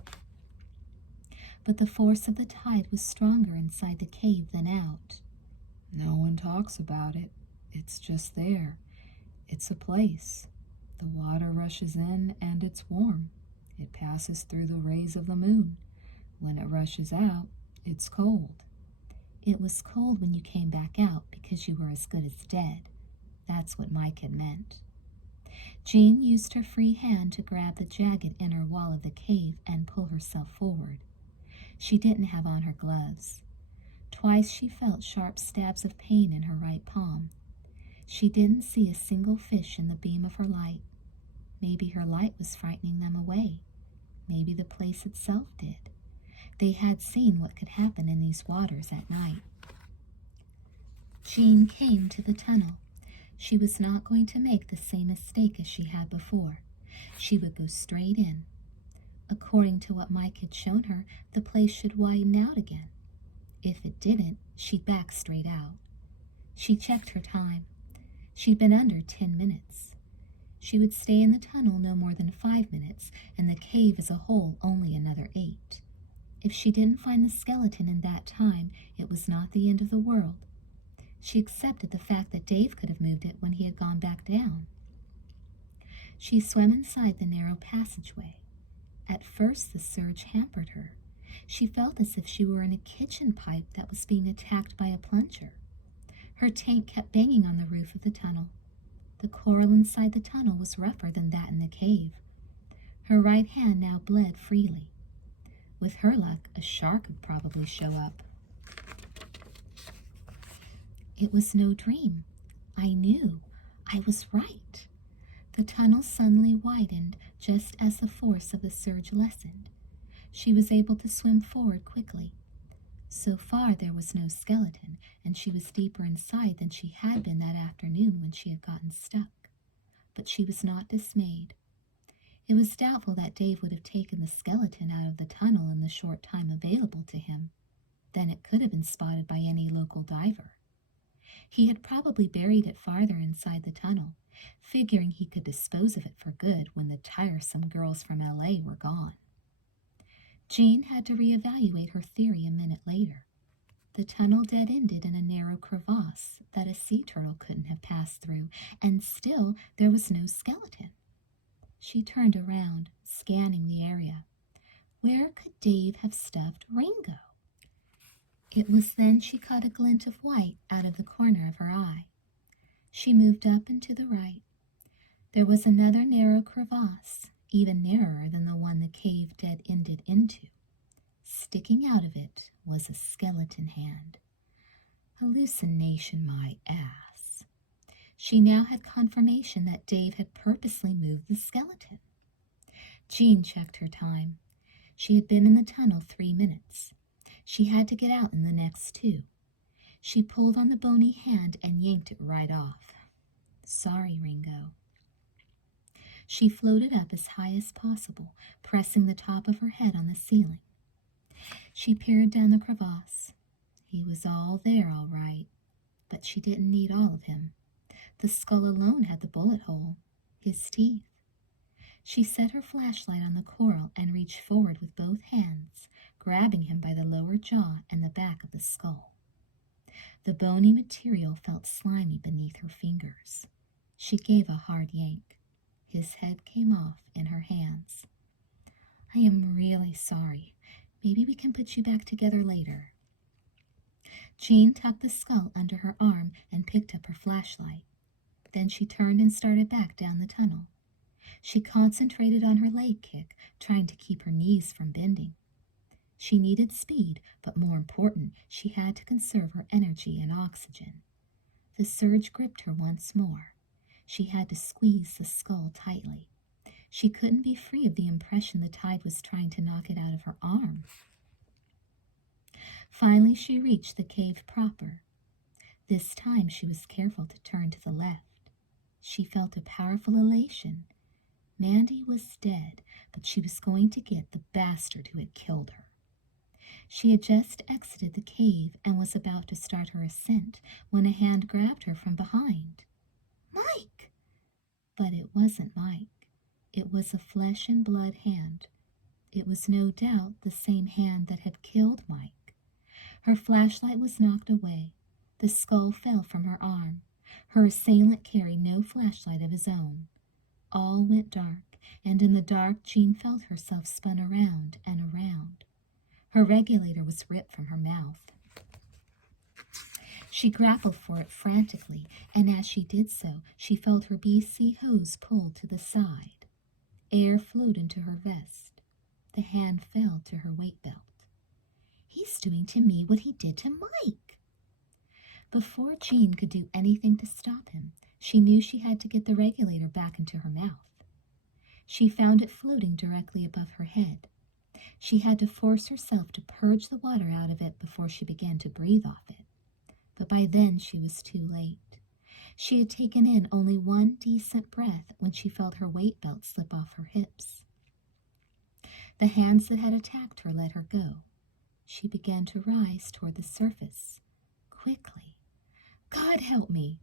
But the force of the tide was stronger inside the cave than out. No one talks about it. It's just there. It's a place. The water rushes in and it's warm. It passes through the rays of the moon. When it rushes out, it's cold. It was cold when you came back out because you were as good as dead. That's what Mike had meant. Jean used her free hand to grab the jagged inner wall of the cave and pull herself forward. She didn't have on her gloves. Twice she felt sharp stabs of pain in her right palm. She didn't see a single fish in the beam of her light. Maybe her light was frightening them away. Maybe the place itself did. They had seen what could happen in these waters at night. Jean came to the tunnel. She was not going to make the same mistake as she had before. She would go straight in. According to what Mike had shown her, the place should widen out again. If it didn't, she'd back straight out. She checked her time. She'd been under 10 minutes. She would stay in the tunnel no more than 5 minutes, and the cave as a whole only another 8. If she didn't find the skeleton in that time, it was not the end of the world. She accepted the fact that Dave could have moved it when he had gone back down. She swam inside the narrow passageway. At first, the surge hampered her. She felt as if she were in a kitchen pipe that was being attacked by a plunger. Her tank kept banging on the roof of the tunnel. The coral inside the tunnel was rougher than that in the cave. Her right hand now bled freely. With her luck, a shark would probably show up. It was no dream. I knew. I was right. The tunnel suddenly widened just as the force of the surge lessened. She was able to swim forward quickly. So far there was no skeleton, and she was deeper inside than she had been that afternoon when she had gotten stuck. But she was not dismayed. It was doubtful that Dave would have taken the skeleton out of the tunnel in the short time available to him. Then it could have been spotted by any local diver. He had probably buried it farther inside the tunnel, figuring he could dispose of it for good when the tiresome girls from LA were gone. Jean had to reevaluate her theory a minute later. The tunnel dead-ended in a narrow crevasse that a sea turtle couldn't have passed through, and still there was no skeleton. She turned around, scanning the area. Where could Dave have stuffed Ringo? It was then she caught a glint of white out of the corner of her eye. She moved up and to the right. There was another narrow crevasse. even narrower than the one the cave dead ended into. Sticking out of it was a skeleton hand. Hallucination, my ass. She now had confirmation that Dave had purposely moved the skeleton. Jean checked her time. She had been in the tunnel 3 minutes. She had to get out in the next 2. She pulled on the bony hand and yanked it right off. Sorry, Ringo. She floated up as high as possible, pressing the top of her head on the ceiling. She peered down the crevasse. He was all there, all right, but she didn't need all of him. The skull alone had the bullet hole, his teeth. She set her flashlight on the coral and reached forward with both hands, grabbing him by the lower jaw and the back of the skull. The bony material felt slimy beneath her fingers. She gave a hard yank. His head came off in her hands. I am really sorry. Maybe we can put you back together later. Jean tucked the skull under her arm and picked up her flashlight. Then she turned and started back down the tunnel. She concentrated on her leg kick, trying to keep her knees from bending. She needed speed, but more important, she had to conserve her energy and oxygen. The surge gripped her once more. She had to squeeze the skull tightly. She couldn't be free of the impression the tide was trying to knock it out of her arm. Finally, she reached the cave proper. This time she was careful to turn to the left. She felt a powerful elation. Mandy was dead, but she was going to get the bastard who had killed her. She had just exited the cave and was about to start her ascent when a hand grabbed her from behind. Mike! But it wasn't Mike. It was a flesh and blood hand. It was no doubt the same hand that had killed Mike. Her flashlight was knocked away. The skull fell from her arm. Her assailant carried no flashlight of his own. All went dark, and in the dark Jean felt herself spun around and around. Her regulator was ripped from her mouth. She grappled for it frantically, and as she did so, she felt her BC hose pulled to the side. Air flowed into her vest. The hand fell to her weight belt. He's doing to me what he did to Mike. Before Jean could do anything to stop him, she knew she had to get the regulator back into her mouth. She found it floating directly above her head. She had to force herself to purge the water out of it before she began to breathe off it. But by then she was too late. She had taken in only one decent breath when she felt her weight belt slip off her hips. The hands that had attacked her let her go. She began to rise toward the surface. Quickly. God help me!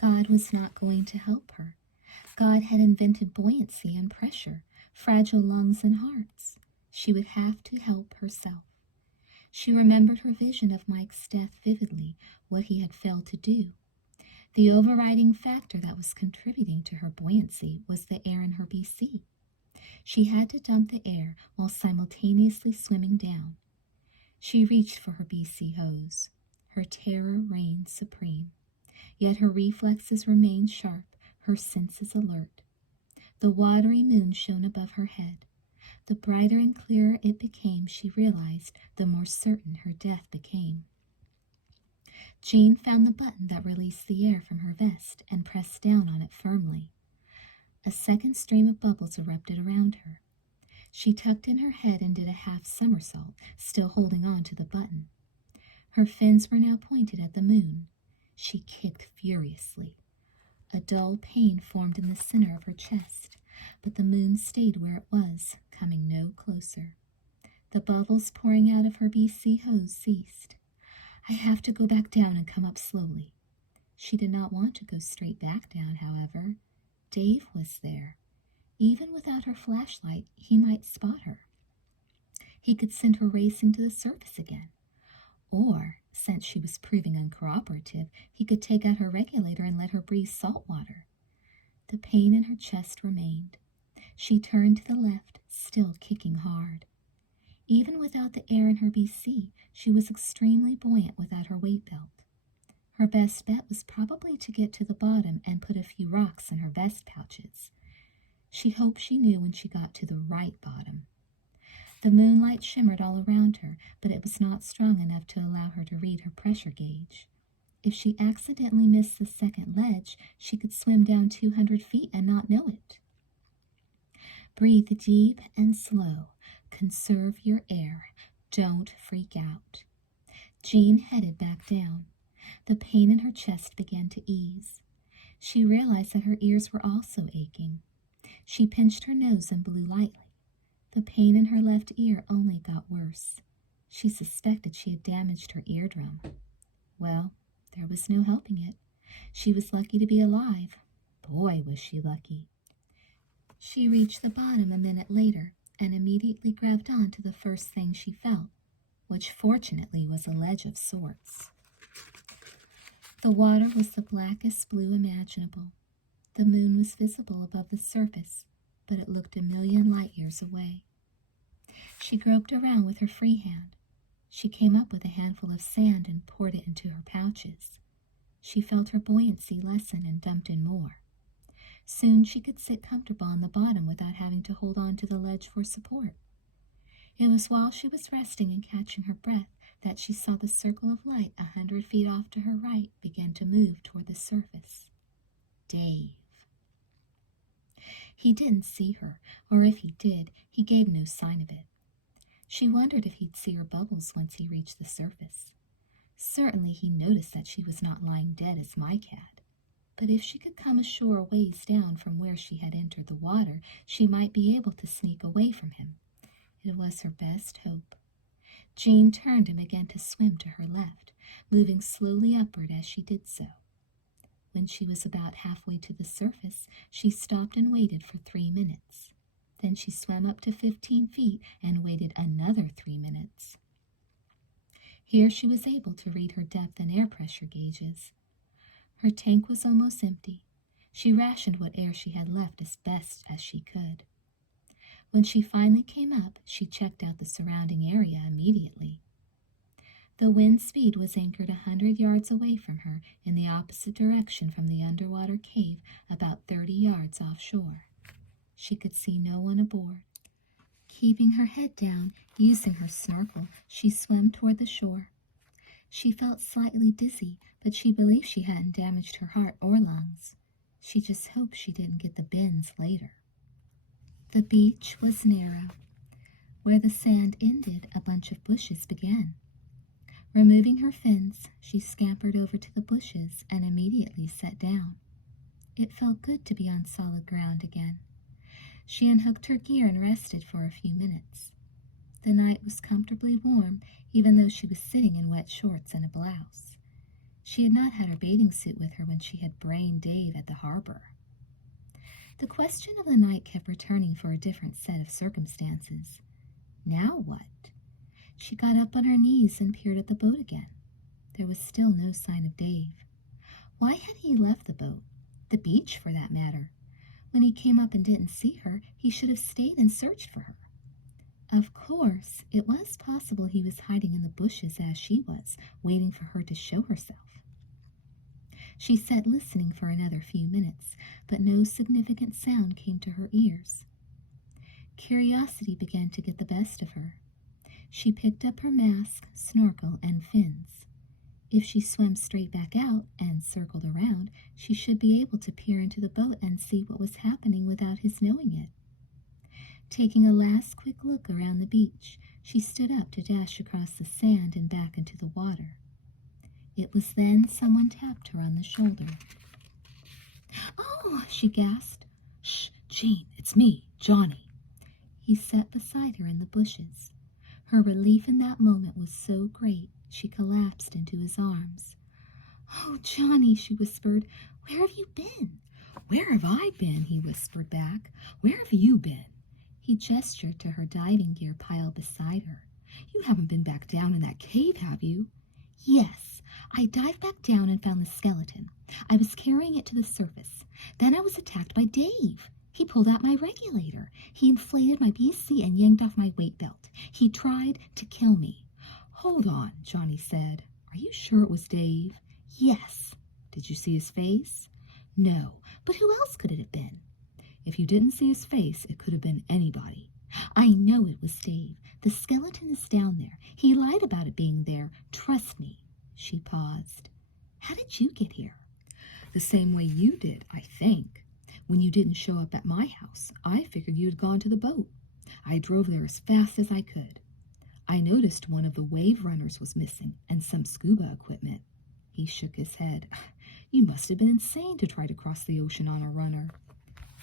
God was not going to help her. God had invented buoyancy and pressure, fragile lungs and hearts. She would have to help herself. She remembered her vision of Mike's death vividly, what he had failed to do. The overriding factor that was contributing to her buoyancy was the air in her BC. She had to dump the air while simultaneously swimming down. She reached for her BC hose. Her terror reigned supreme. Yet her reflexes remained sharp, her senses alert. The watery moon shone above her head. The brighter and clearer it became, she realized, the more certain her death became. Jean found the button that released the air from her vest and pressed down on it firmly. A second stream of bubbles erupted around her. She tucked in her head and did a half somersault, still holding on to the button. Her fins were now pointed at the moon. She kicked furiously. A dull pain formed in the center of her chest, but the moon stayed where it was, coming no closer. The bubbles pouring out of her BC hose ceased. I have to go back down and come up slowly. She did not want to go straight back down, however. Dave was there. Even without her flashlight, he might spot her. He could send her racing to the surface again. Or, since she was proving uncooperative, he could take out her regulator and let her breathe salt water. The pain in her chest remained. She turned to the left, still kicking hard. Even without the air in her BC, she was extremely buoyant without her weight belt. Her best bet was probably to get to the bottom and put a few rocks in her vest pouches. She hoped she knew when she got to the right bottom. The moonlight shimmered all around her, but it was not strong enough to allow her to read her pressure gauge. If she accidentally missed the second ledge, she could swim down 200 feet and not know it. Breathe deep and slow. Conserve your air. Don't freak out. Jean headed back down. The pain in her chest began to ease. She realized that her ears were also aching. She pinched her nose and blew lightly. The pain in her left ear only got worse. She suspected she had damaged her eardrum. Well, there was no helping it. She was lucky to be alive. Boy, was she lucky. She reached the bottom a minute later and immediately grabbed on to the first thing she felt, which fortunately was a ledge of sorts. The water was the blackest blue imaginable. The moon was visible above the surface, but it looked a million light years away. She groped around with her free hand. She came up with a handful of sand and poured it into her pouches. She felt her buoyancy lessen and dumped in more. Soon she could sit comfortable on the bottom without having to hold on to the ledge for support. It was while she was resting and catching her breath that she saw the circle of light 100 feet off to her right begin to move toward the surface. Dave. He didn't see her, or if he did, he gave no sign of it. She wondered if he'd see her bubbles once he reached the surface. Certainly he noticed that she was not lying dead as Mike had. But if she could come ashore a ways down from where she had entered the water, she might be able to sneak away from him. It was her best hope. Jean turned and began to swim to her left, moving slowly upward as she did so. When she was about halfway to the surface, she stopped and waited for 3 minutes. Then she swam up to 15 feet and waited another 3 minutes. Here she was able to read her depth and air pressure gauges. Her tank was almost empty. She rationed what air she had left as best as she could. When she finally came up, she checked out the surrounding area immediately. The wind speed was anchored 100 yards away from her in the opposite direction from the underwater cave, about 30 yards offshore. She could see no one aboard. Keeping her head down, using her snorkel, she swam toward the shore. She felt slightly dizzy, but she believed she hadn't damaged her heart or lungs. She just hoped she didn't get the bends later. The beach was narrow. Where the sand ended, a bunch of bushes began. Removing her fins, she scampered over to the bushes and immediately sat down. It felt good to be on solid ground again. She unhooked her gear and rested for a few minutes. The night was comfortably warm, even though she was sitting in wet shorts and a blouse. She had not had her bathing suit with her when she had brained Dave at the harbor. The question of the night kept returning for a different set of circumstances. Now what? She got up on her knees and peered at the boat again. There was still no sign of Dave. Why had he left the boat? The beach, for that matter. When he came up and didn't see her, he should have stayed and searched for her. Of course, it was possible he was hiding in the bushes as she was, waiting for her to show herself. She sat listening for another few minutes, but no significant sound came to her ears. Curiosity began to get the best of her. She picked up her mask, snorkel, and fins. If she swam straight back out and circled around, she should be able to peer into the boat and see what was happening without his knowing it. Taking a last quick look around the beach, she stood up to dash across the sand and back into the water. It was then someone tapped her on the shoulder. "Oh!" she gasped. "Shh, Jean, it's me, Johnny." He sat beside her in the bushes. Her relief in that moment was so great, she collapsed into his arms. "Oh, Johnny," she whispered, "where have you been?" "Where have I been?" he whispered back. "Where have you been?" He gestured to her diving gear pile beside her. "You haven't been back down in that cave, have you?" "Yes, I dived back down and found the skeleton. I was carrying it to the surface. Then I was attacked by Dave. He pulled out my regulator. He inflated my BC and yanked off my weight belt. He tried to kill me." "Hold on," Johnny said. "Are you sure it was Dave?" "Yes." "Did you see his face?" "No, but who else could it have been?" If you didn't see his face, it could have been anybody. I know it was Dave. The skeleton is down there. He lied about it being there. Trust me. She paused. How did you get here? The same way you did, I think. When you didn't show up at my house, I figured you had gone to the boat. I drove there as fast as I could. I noticed one of the wave runners was missing and some scuba equipment. He shook his head. You must have been insane to try to cross the ocean on a runner.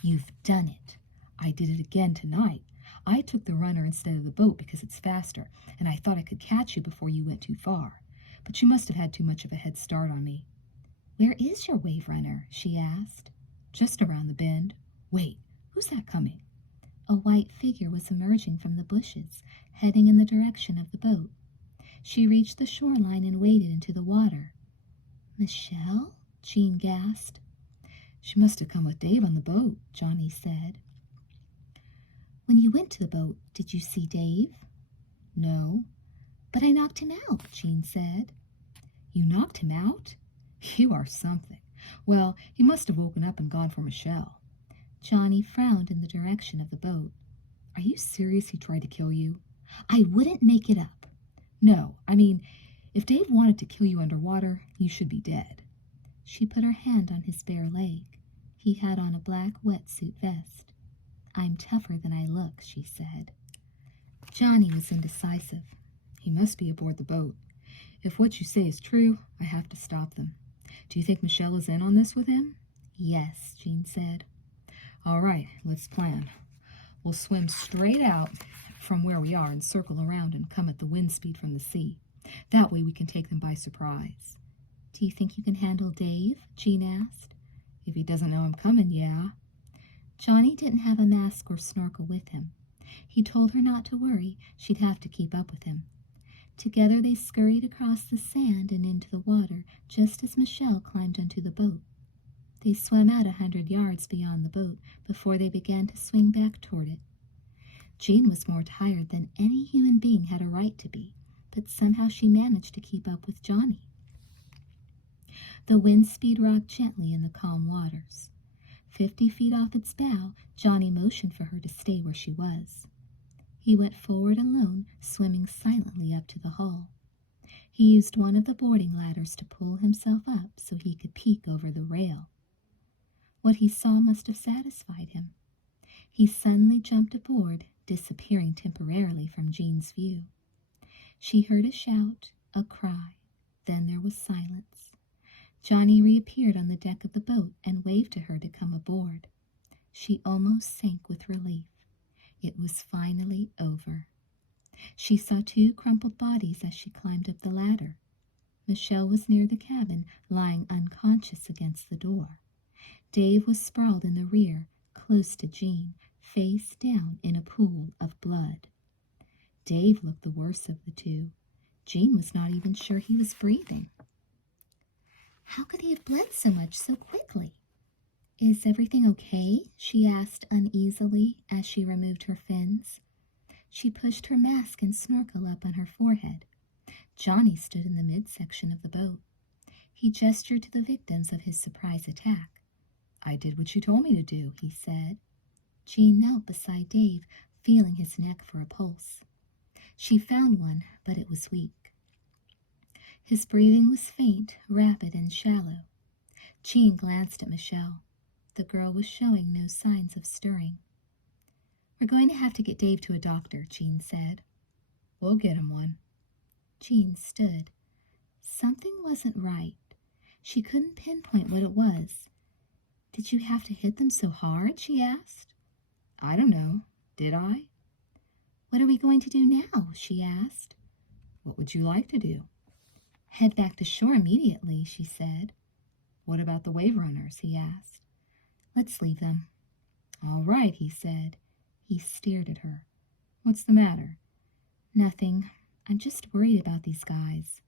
You've done it. I did it again tonight. I took the runner instead of the boat because it's faster, and I thought I could catch you before you went too far. But you must have had too much of a head start on me. Where is your wave runner? She asked. Just around the bend. Wait, who's that coming? A white figure was emerging from the bushes, heading in the direction of the boat. She reached the shoreline and waded into the water. Michelle? Jean gasped. She must have come with Dave on the boat, Johnny said. When you went to the boat, did you see Dave? No. But I knocked him out, Jean said. You knocked him out? You are something. Well, he must have woken up and gone for Michelle. Johnny frowned in the direction of the boat. Are you serious he tried to kill you? I wouldn't make it up. No, I mean, if Dave wanted to kill you underwater, you should be dead. She put her hand on his bare leg. He had on a black wetsuit vest. I'm tougher than I look, she said. Johnny was indecisive. He must be aboard the boat. If what you say is true, I have to stop them. Do you think Michelle is in on this with him? Yes, Jean said. All right, let's plan. We'll swim straight out from where we are and circle around and come at the wind speed from the sea. That way we can take them by surprise. Do you think you can handle Dave? Jean asked. If he doesn't know I'm coming, yeah. Johnny didn't have a mask or snorkel with him. He told her not to worry, she'd have to keep up with him. Together they scurried across the sand and into the water just as Michelle climbed onto the boat. They swam out 100 yards beyond the boat before they began to swing back toward it. Jean was more tired than any human being had a right to be, but somehow she managed to keep up with Johnny. The wind speed rocked gently in the calm waters. 50 feet off its bow, Johnny motioned for her to stay where she was. He went forward alone, swimming silently up to the hull. He used one of the boarding ladders to pull himself up so he could peek over the rail. What he saw must have satisfied him. He suddenly jumped aboard, disappearing temporarily from Jean's view. She heard a shout, a cry. Then there was silence. Johnny reappeared on the deck of the boat and waved to her to come aboard. She almost sank with relief. It was finally over. She saw 2 crumpled bodies as she climbed up the ladder. Michelle was near the cabin, lying unconscious against the door. Dave was sprawled in the rear, close to Jean, face down in a pool of blood. Dave looked the worse of the 2. Jean was not even sure he was breathing. How could he have bled so much so quickly? Is everything okay? She asked uneasily as she removed her fins. She pushed her mask and snorkel up on her forehead. Johnny stood in the midsection of the boat. He gestured to the victims of his surprise attack. I did what you told me to do, he said. Jean knelt beside Dave, feeling his neck for a pulse. She found one, but it was weak. His breathing was faint, rapid, and shallow. Jean glanced at Michelle. The girl was showing no signs of stirring. We're going to have to get Dave to a doctor, Jean said. We'll get him one. Jean stood. Something wasn't right. She couldn't pinpoint what it was. Did you have to hit them so hard? She asked. I don't know. Did I? What are we going to do now? She asked. What would you like to do? Head back to shore immediately, she said. What about the wave runners? He asked. Let's leave them. All right, he said. He stared at her. What's the matter? Nothing. I'm just worried about these guys.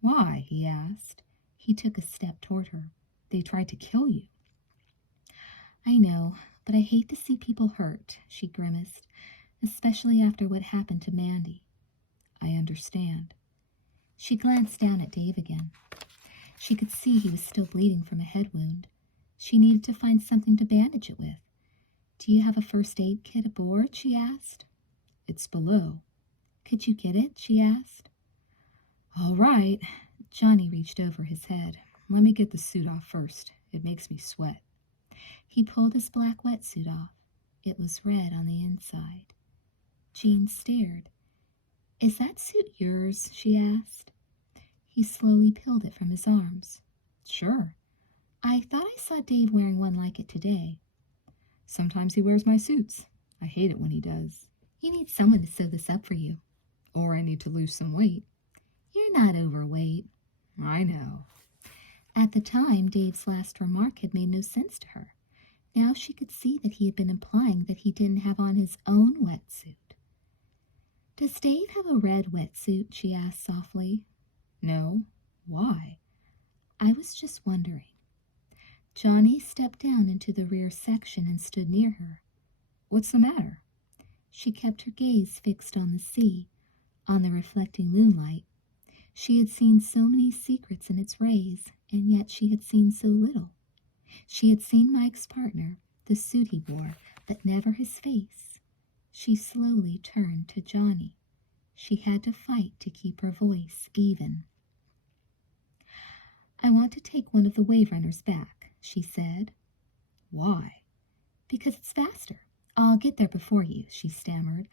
Why? He asked. He took a step toward her. They tried to kill you. I know, but I hate to see people hurt, she grimaced, especially after what happened to Mandy. I understand. She glanced down at Dave again. She could see he was still bleeding from a head wound. She needed to find something to bandage it with. Do you have a first aid kit aboard? She asked. It's below. Could you get it? She asked. All right. Johnny reached over his head. Let me get the suit off first. It makes me sweat. He pulled his black wetsuit off. It was red on the inside. Jean stared. Is that suit yours? She asked. He slowly peeled it from his arms. Sure. I thought I saw Dave wearing one like it today. Sometimes he wears my suits. I hate it when he does. You need someone to sew this up for you. Or I need to lose some weight. You're not overweight. I know. At the time, Dave's last remark had made no sense to her. Now she could see that he had been implying that he didn't have on his own wetsuit. Does Dave have a red wetsuit? She asked softly. No. Why? I was just wondering. Johnny stepped down into the rear section and stood near her. What's the matter? She kept her gaze fixed on the sea, on the reflecting moonlight. She had seen so many secrets in its rays, and yet she had seen so little. She had seen Mike's partner, the suit he wore, but never his face. She slowly turned to Johnny. She had to fight to keep her voice even. I want to take one of the wave runners back, she said. Why? Because it's faster. I'll get there before you, she stammered.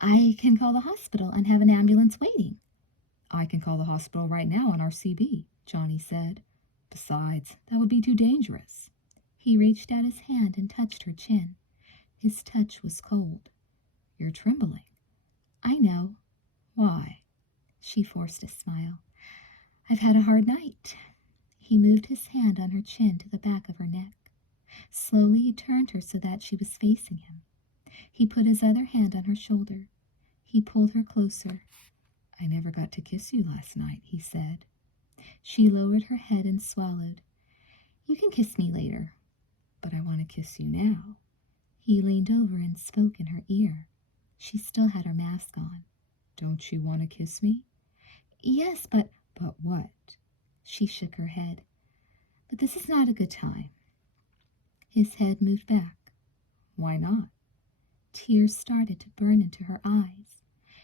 I can call the hospital and have an ambulance waiting. I can call the hospital right now on our CB, Johnny said. Besides, that would be too dangerous. He reached out his hand and touched her chin. His touch was cold. You're trembling. I know. Why? She forced a smile. I've had a hard night. He moved his hand on her chin to the back of her neck. Slowly he turned her so that she was facing him. He put his other hand on her shoulder. He pulled her closer. I never got to kiss you last night, he said. She lowered her head and swallowed. You can kiss me later. But I want to kiss you now. He leaned over and spoke in her ear. She still had her mask on. Don't you want to kiss me? Yes, but... But what? She shook her head. But this is not a good time. His head moved back. Why not? Tears started to burn into her eyes.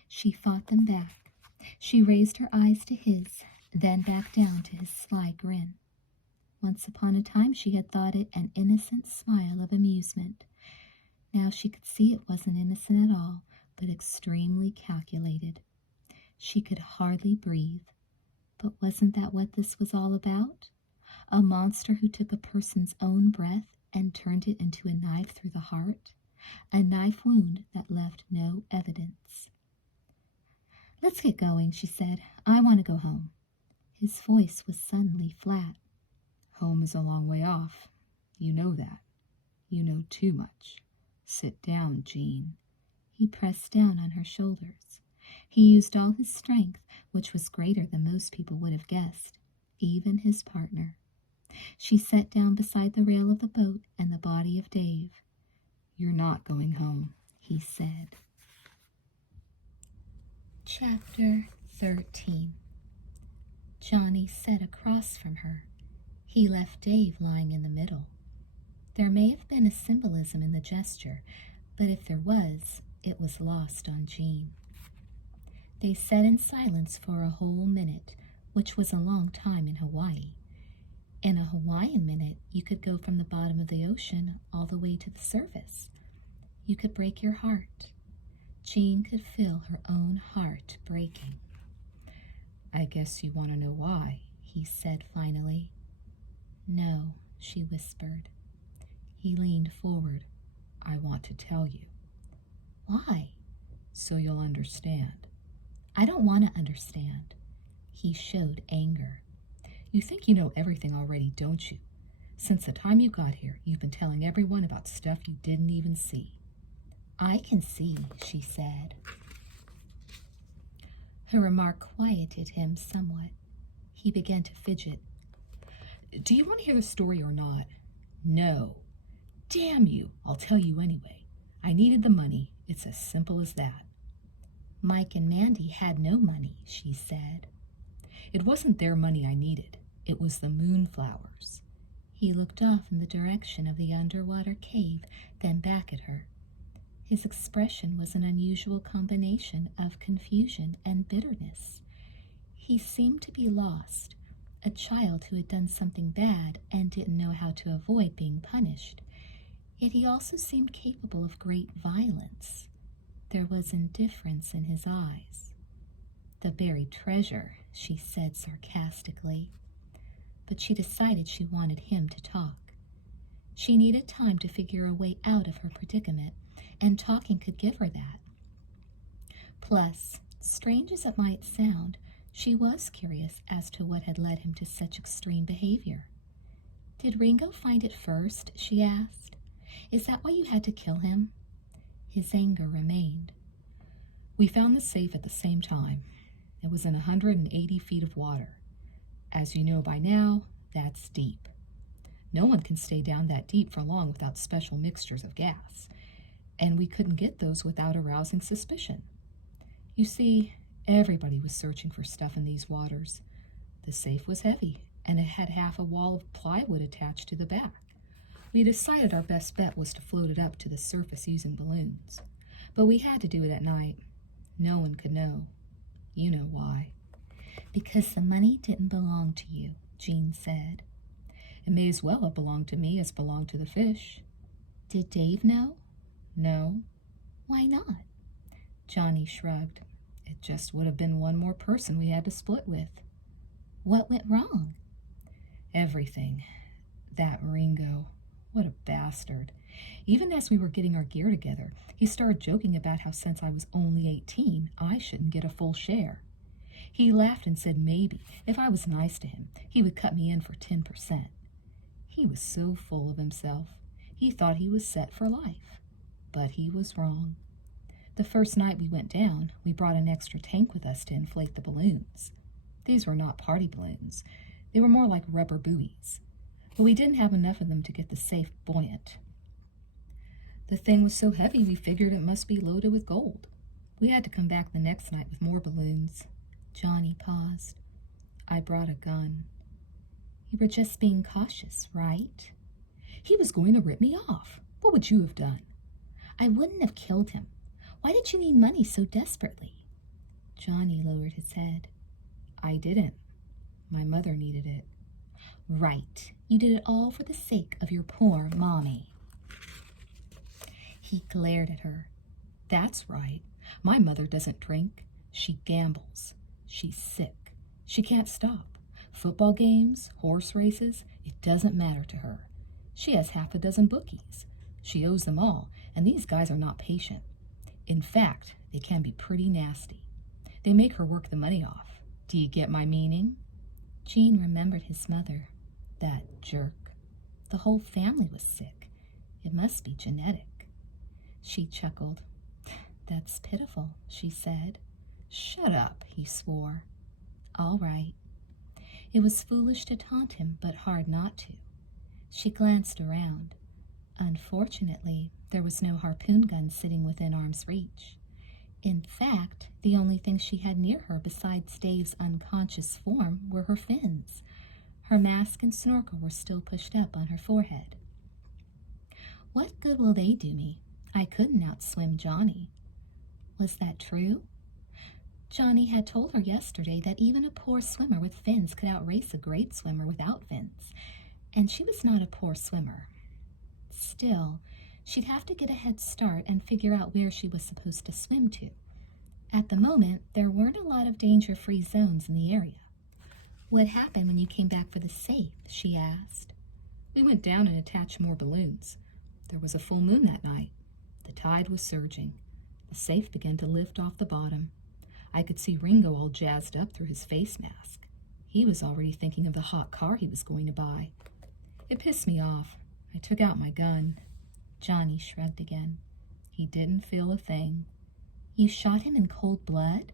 She fought them back. She raised her eyes to his, then back down to his sly grin. Once upon a time she had thought it an innocent smile of amusement. Now she could see it wasn't innocent at all, but extremely calculated. She could hardly breathe. But wasn't that what this was all about? A monster who took a person's own breath and turned it into a knife through the heart? A knife wound that left no evidence. Let's get going, she said. I want to go home. His voice was suddenly flat. Home is a long way off. You know that. You know too much. Sit down, Jean. He pressed down on her shoulders. He used all his strength, which was greater than most people would have guessed, even his partner. She sat down beside the rail of the boat and the body of Dave. You're not going home, he said. Chapter 13. Johnny sat across from her. He left Dave lying in the middle. There may have been a symbolism in the gesture, but if there was, it was lost on Jean. They sat in silence for a whole minute, which was a long time in Hawaii. In a Hawaiian minute, you could go from the bottom of the ocean all the way to the surface. You could break your heart. Jean could feel her own heart breaking. I guess you want to know why, he said finally. No, she whispered. He leaned forward. I want to tell you. Why? So you'll understand. I don't want to understand. He showed anger. You think you know everything already, don't you? Since the time you got here, you've been telling everyone about stuff you didn't even see. I can see, she said. Her remark quieted him somewhat. He began to fidget. Do you want to hear the story or not? No. Damn you, I'll tell you anyway. I needed the money. It's as simple as that. Mike and Mandy had no money, she said. It wasn't their money I needed. It was the moonflowers. He looked off in the direction of the underwater cave, then back at her. His expression was an unusual combination of confusion and bitterness. He seemed to be lost, a child who had done something bad and didn't know how to avoid being punished. Yet he also seemed capable of great violence. There was indifference in his eyes. "The buried treasure," she said sarcastically. But she decided she wanted him to talk. She needed time to figure a way out of her predicament, and talking could give her that. Plus, strange as it might sound, she was curious as to what had led him to such extreme behavior. "Did Ringo find it first?" she asked. "Is that why you had to kill him?" His anger remained. "We found the safe at the same time. It was in 180 feet of water. As you know by now, that's deep. No one can stay down that deep for long without special mixtures of gas, and we couldn't get those without arousing suspicion. You see, everybody was searching for stuff in these waters. The safe was heavy, and it had half a wall of plywood attached to the back. We decided our best bet was to float it up to the surface using balloons. But we had to do it at night. No one could know. You know why." "Because the money didn't belong to you," Jean said. "It may as well have belonged to me as belonged to the fish." "Did Dave know?" "No." "Why not?" Johnny shrugged. "It just would have been one more person we had to split with." "What went wrong?" "Everything. That Ringo. What a bastard. Even as we were getting our gear together, he started joking about how since I was only 18, I shouldn't get a full share. He laughed and said maybe, if I was nice to him, he would cut me in for 10%. He was so full of himself. He thought he was set for life. But he was wrong. The first night we went down, we brought an extra tank with us to inflate the balloons. These were not party balloons. They were more like rubber buoys. But we didn't have enough of them to get the safe buoyant. The thing was so heavy we figured it must be loaded with gold. We had to come back the next night with more balloons." Johnny paused. "I brought a gun." "You were just being cautious, right?" "He was going to rip me off. What would you have done?" "I wouldn't have killed him. Why did you need money so desperately?" Johnny lowered his head. "I didn't. My mother needed it." "Right. You did it all for the sake of your poor mommy." He glared at her. "That's right. My mother doesn't drink. She gambles. She's sick. She can't stop. Football games, horse races, it doesn't matter to her. She has half a dozen bookies. She owes them all, and these guys are not patient. In fact, they can be pretty nasty. They make her work the money off. Do you get my meaning?" Jean remembered his mother. That jerk. The whole family was sick. It must be genetic. She chuckled. "That's pitiful," she said. "Shut up," he swore. "All right." It was foolish to taunt him, but hard not to. She glanced around. Unfortunately, there was no harpoon gun sitting within arm's reach. In fact, the only thing she had near her besides Dave's unconscious form were her fins. Her mask and snorkel were still pushed up on her forehead. "What good will they do me? I couldn't outswim Johnny." Was that true? Johnny had told her yesterday that even a poor swimmer with fins could outrace a great swimmer without fins, and she was not a poor swimmer. Still, she'd have to get a head start and figure out where she was supposed to swim to. At the moment, there weren't a lot of danger-free zones in the area. "What happened when you came back for the safe?" she asked. "We went down and attached more balloons. There was a full moon that night. The tide was surging. The safe began to lift off the bottom. I could see Ringo all jazzed up through his face mask. He was already thinking of the hot car he was going to buy. It pissed me off. I took out my gun." Johnny shrugged again. He didn't feel a thing. "You shot him in cold blood?"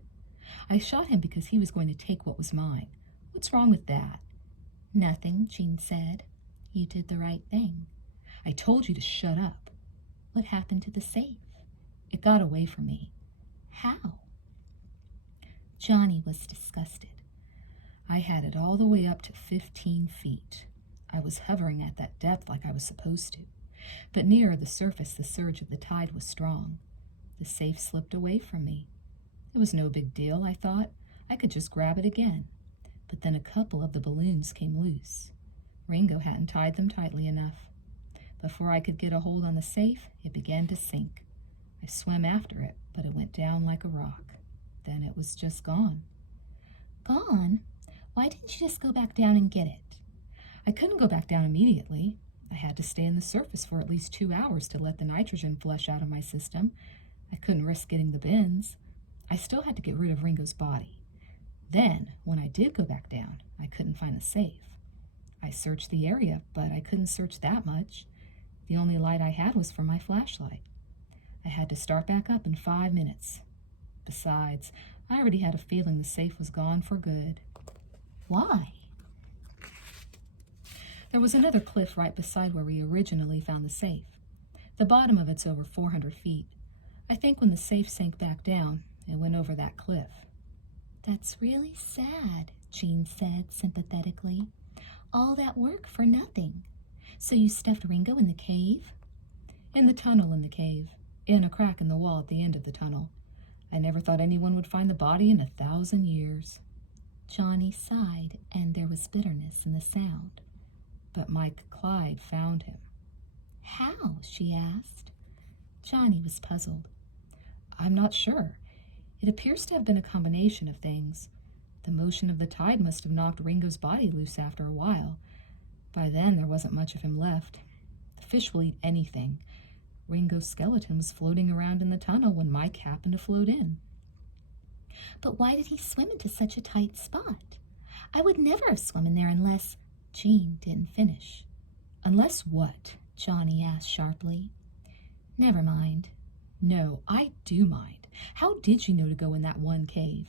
"I shot him because he was going to take what was mine. What's wrong with that?" "Nothing," Jean said. "You did the right thing." "I told you to shut up." "What happened to the safe?" "It got away from me." "How?" Johnny was disgusted. "I had it all the way up to 15 feet. I was hovering at that depth like I was supposed to. But nearer the surface, the surge of the tide was strong. The safe slipped away from me. It was no big deal, I thought. I could just grab it again. But then a couple of the balloons came loose. Ringo hadn't tied them tightly enough. Before I could get a hold on the safe, it began to sink. I swam after it, but it went down like a rock. Then it was just gone. Gone? Why didn't you just go back down and get it? I couldn't go back down immediately. I had to stay on the surface for at least 2 hours to let the nitrogen flush out of my system. I couldn't risk getting the bends. I still had to get rid of Ringo's body. Then, when I did go back down, I couldn't find the safe. I searched the area, but I couldn't search that much. The only light I had was from my flashlight. I had to start back up in 5 minutes. Besides, I already had a feeling the safe was gone for good. Why? There was another cliff right beside where we originally found the safe. The bottom of it's over 400 feet. I think when the safe sank back down, it went over that cliff. That's really sad, Jean said sympathetically. All that work for nothing. So you stuffed Ringo in the cave? In the tunnel in the cave, in a crack in the wall at the end of the tunnel. I never thought anyone would find the body in 1,000 years. Johnny sighed, and there was bitterness in the sound. But Mike Clyde found him. How? She asked. Johnny was puzzled. I'm not sure. It appears to have been a combination of things. The motion of the tide must have knocked Ringo's body loose after a while. By then, there wasn't much of him left. The fish will eat anything. Ringo's skeleton was floating around in the tunnel when Mike happened to float in. But why did he swim into such a tight spot? I would never have swum in there unless... Jean didn't finish. Unless what? Johnny asked sharply. Never mind. No, I do mind. How did you know to go in that one cave?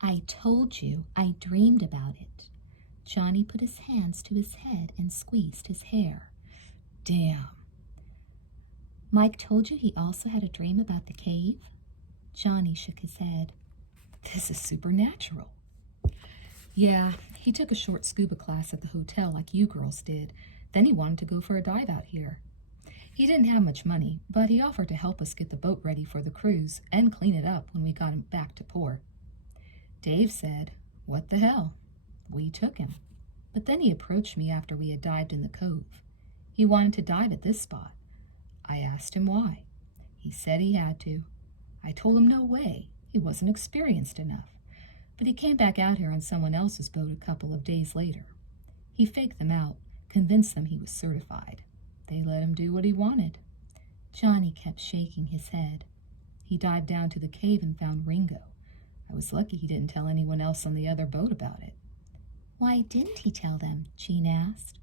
I told you. I dreamed about it. Johnny put his hands to his head and squeezed his hair. Damn. Mike told you he also had a dream about the cave? Johnny shook his head. This is supernatural. Yeah, he took a short scuba class at the hotel like you girls did. Then he wanted to go for a dive out here. He didn't have much money, but he offered to help us get the boat ready for the cruise and clean it up when we got him back to port. Dave said, "What the hell?" We took him. But then he approached me after we had dived in the cove. He wanted to dive at this spot. I asked him why. He said he had to. I told him no way. He wasn't experienced enough. But he came back out here on someone else's boat a couple of days later. He faked them out, convinced them he was certified. They let him do what he wanted. Johnny kept shaking his head. He dived down to the cave and found Ringo. I was lucky he didn't tell anyone else on the other boat about it. Why didn't he tell them? Jean asked.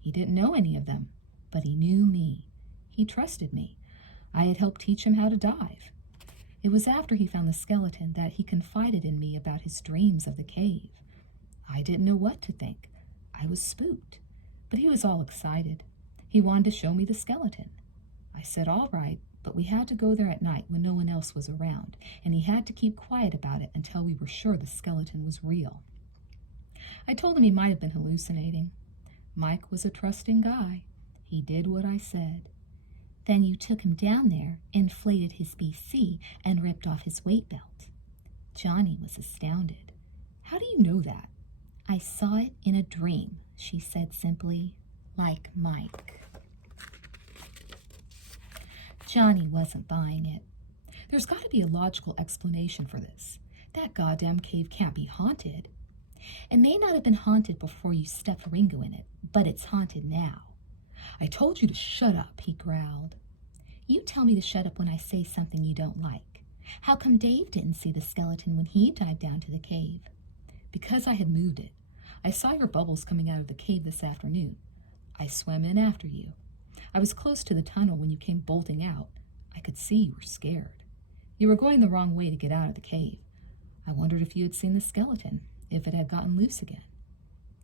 He didn't know any of them, but he knew me. He trusted me. I had helped teach him how to dive. It was after he found the skeleton that he confided in me about his dreams of the cave. I didn't know what to think. I was spooked, but he was all excited. He wanted to show me the skeleton. I said, all right, but we had to go there at night when no one else was around, and he had to keep quiet about it until we were sure the skeleton was real. I told him he might have been hallucinating. Mike was a trusting guy. He did what I said. Then you took him down there, inflated his BC, and ripped off his weight belt. Johnny was astounded. How do you know that? I saw it in a dream, she said simply, like Mike. Johnny wasn't buying it. There's got to be a logical explanation for this. That goddamn cave can't be haunted. It may not have been haunted before you stuffed Ringo in it, but it's haunted now. I told you to shut up, he growled. You tell me to shut up when I say something you don't like. How come Dave didn't see the skeleton when he dived down to the cave? Because I had moved it. I saw your bubbles coming out of the cave this afternoon. I swam in after you. I was close to the tunnel when you came bolting out. I could see you were scared. You were going the wrong way to get out of the cave. I wondered if you had seen the skeleton, if it had gotten loose again.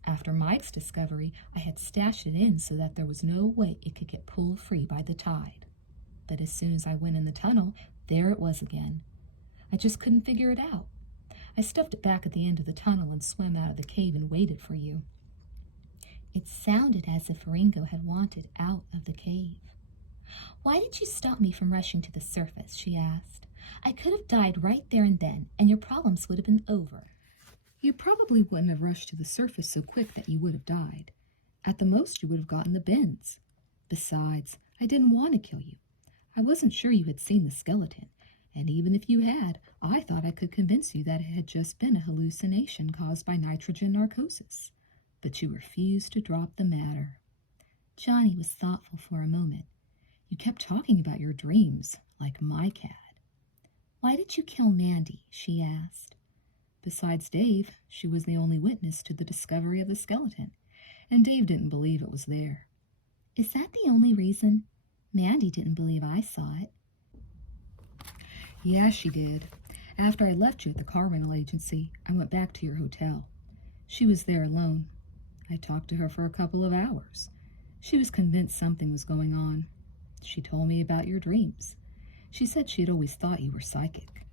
After Mike's discovery, I had stashed it in so that there was no way it could get pulled free by the tide. But as soon as I went in the tunnel, there it was again. I just couldn't figure it out. I stuffed it back at the end of the tunnel and swam out of the cave and waited for you. It sounded as if Ringo had wanted out of the cave. "Why did you stop me from rushing to the surface?" she asked. "I could have died right there and then, and your problems would have been over." "You probably wouldn't have rushed to the surface so quick that you would have died. At the most, you would have gotten the bends. Besides, I didn't want to kill you. I wasn't sure you had seen the skeleton, and even if you had, I thought I could convince you that it had just been a hallucination caused by nitrogen narcosis. But you refused to drop the matter." Johnny was thoughtful for a moment. "You kept talking about your dreams, like my cat." "Why did you kill Mandy?" she asked. "Besides Dave, she was the only witness to the discovery of the skeleton, and Dave didn't believe it was there." "Is that the only reason? Mandy didn't believe I saw it." "Yeah, she did. After I left you at the car rental agency, I went back to your hotel. She was there alone. I talked to her for a couple of hours. She was convinced something was going on. She told me about your dreams. She said she had always thought you were psychic."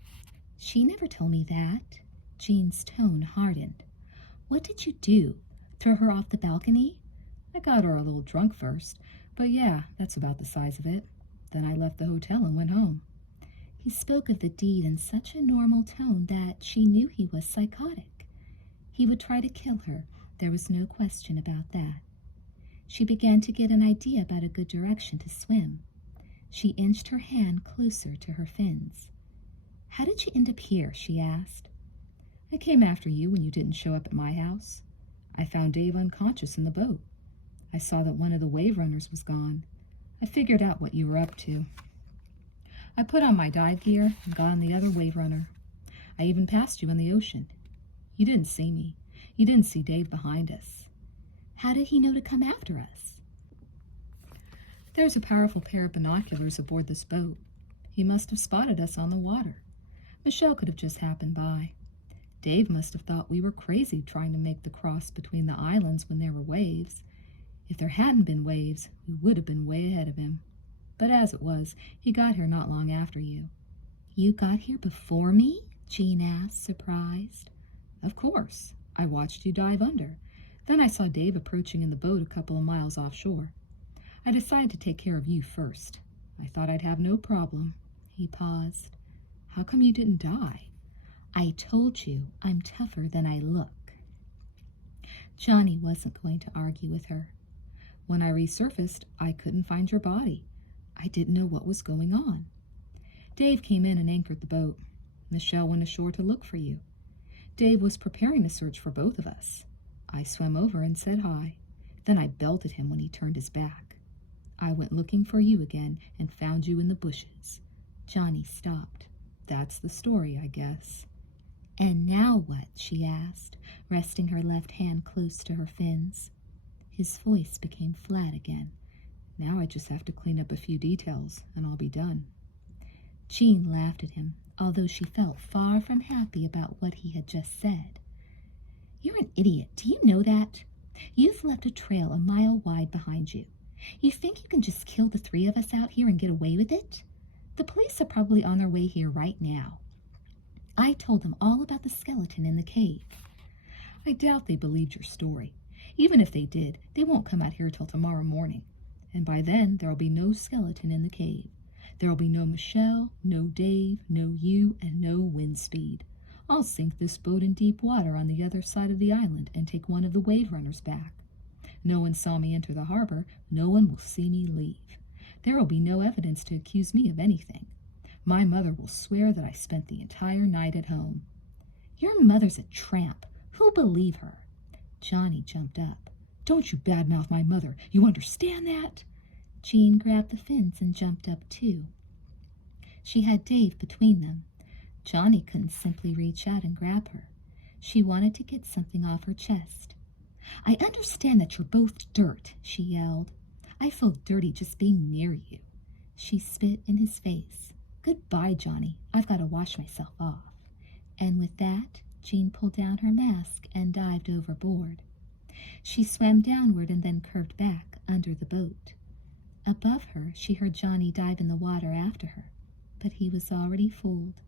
"She never told me that." Jean's tone hardened. "What did you do? Throw her off the balcony?" "I got her a little drunk first, but yeah, that's about the size of it. Then I left the hotel and went home." He spoke of the deed in such a normal tone that she knew he was psychotic. He would try to kill her. There was no question about that. She began to get an idea about a good direction to swim. She inched her hand closer to her fins. "How did you end up here?" she asked. "I came after you when you didn't show up at my house. I found Dave unconscious in the boat. I saw that one of the wave runners was gone. I figured out what you were up to. I put on my dive gear and got on the other wave runner. I even passed you in the ocean. You didn't see me. You didn't see Dave behind us." "How did he know to come after us?" "There's a powerful pair of binoculars aboard this boat. He must have spotted us on the water. Michelle could have just happened by. Dave must have thought we were crazy trying to make the cross between the islands when there were waves. If there hadn't been waves, we would have been way ahead of him. But as it was, he got here not long after you." "You got here before me?" Jean asked, surprised. "Of course. I watched you dive under. Then I saw Dave approaching in the boat a couple of miles offshore. I decided to take care of you first. I thought I'd have no problem." He paused. "How come you didn't die?" "I told you I'm tougher than I look." Johnny wasn't going to argue with her. "When I resurfaced, I couldn't find your body. I didn't know what was going on. Dave came in and anchored the boat. Michelle went ashore to look for you. Dave was preparing to search for both of us. I swam over and said hi. Then I belted him when he turned his back. I went looking for you again and found you in the bushes." Johnny stopped. "That's the story, I guess." "And now what?" she asked, resting her left hand close to her fins. His voice became flat again. "Now I just have to clean up a few details, and I'll be done." Jean laughed at him, although she felt far from happy about what he had just said. "You're an idiot. Do you know that? You've left a trail a mile wide behind you. You think you can just kill the three of us out here and get away with it? The police are probably on their way here right now. I told them all about the skeleton in the cave." "I doubt they believed your story. Even if they did, they won't come out here till tomorrow morning. And by then, there'll be no skeleton in the cave. There'll be no Michelle, no Dave, no you, and no wind speed. I'll sink this boat in deep water on the other side of the island and take one of the wave runners back. No one saw me enter the harbor. No one will see me leave. There will be no evidence to accuse me of anything. My mother will swear that I spent the entire night at home." "Your mother's a tramp. Who'll believe her?" Johnny jumped up. "Don't you badmouth my mother. You understand that?" Jean grabbed the fins and jumped up too. She had Dave between them. Johnny couldn't simply reach out and grab her. She wanted to get something off her chest. "I understand that you're both dirt," she yelled. "I feel dirty just being near you." She spit in his face. "Goodbye, Johnny. I've got to wash myself off." And with that, Jean pulled down her mask and dived overboard. She swam downward and then curved back under the boat. Above her, she heard Johnny dive in the water after her, but he was already fooled.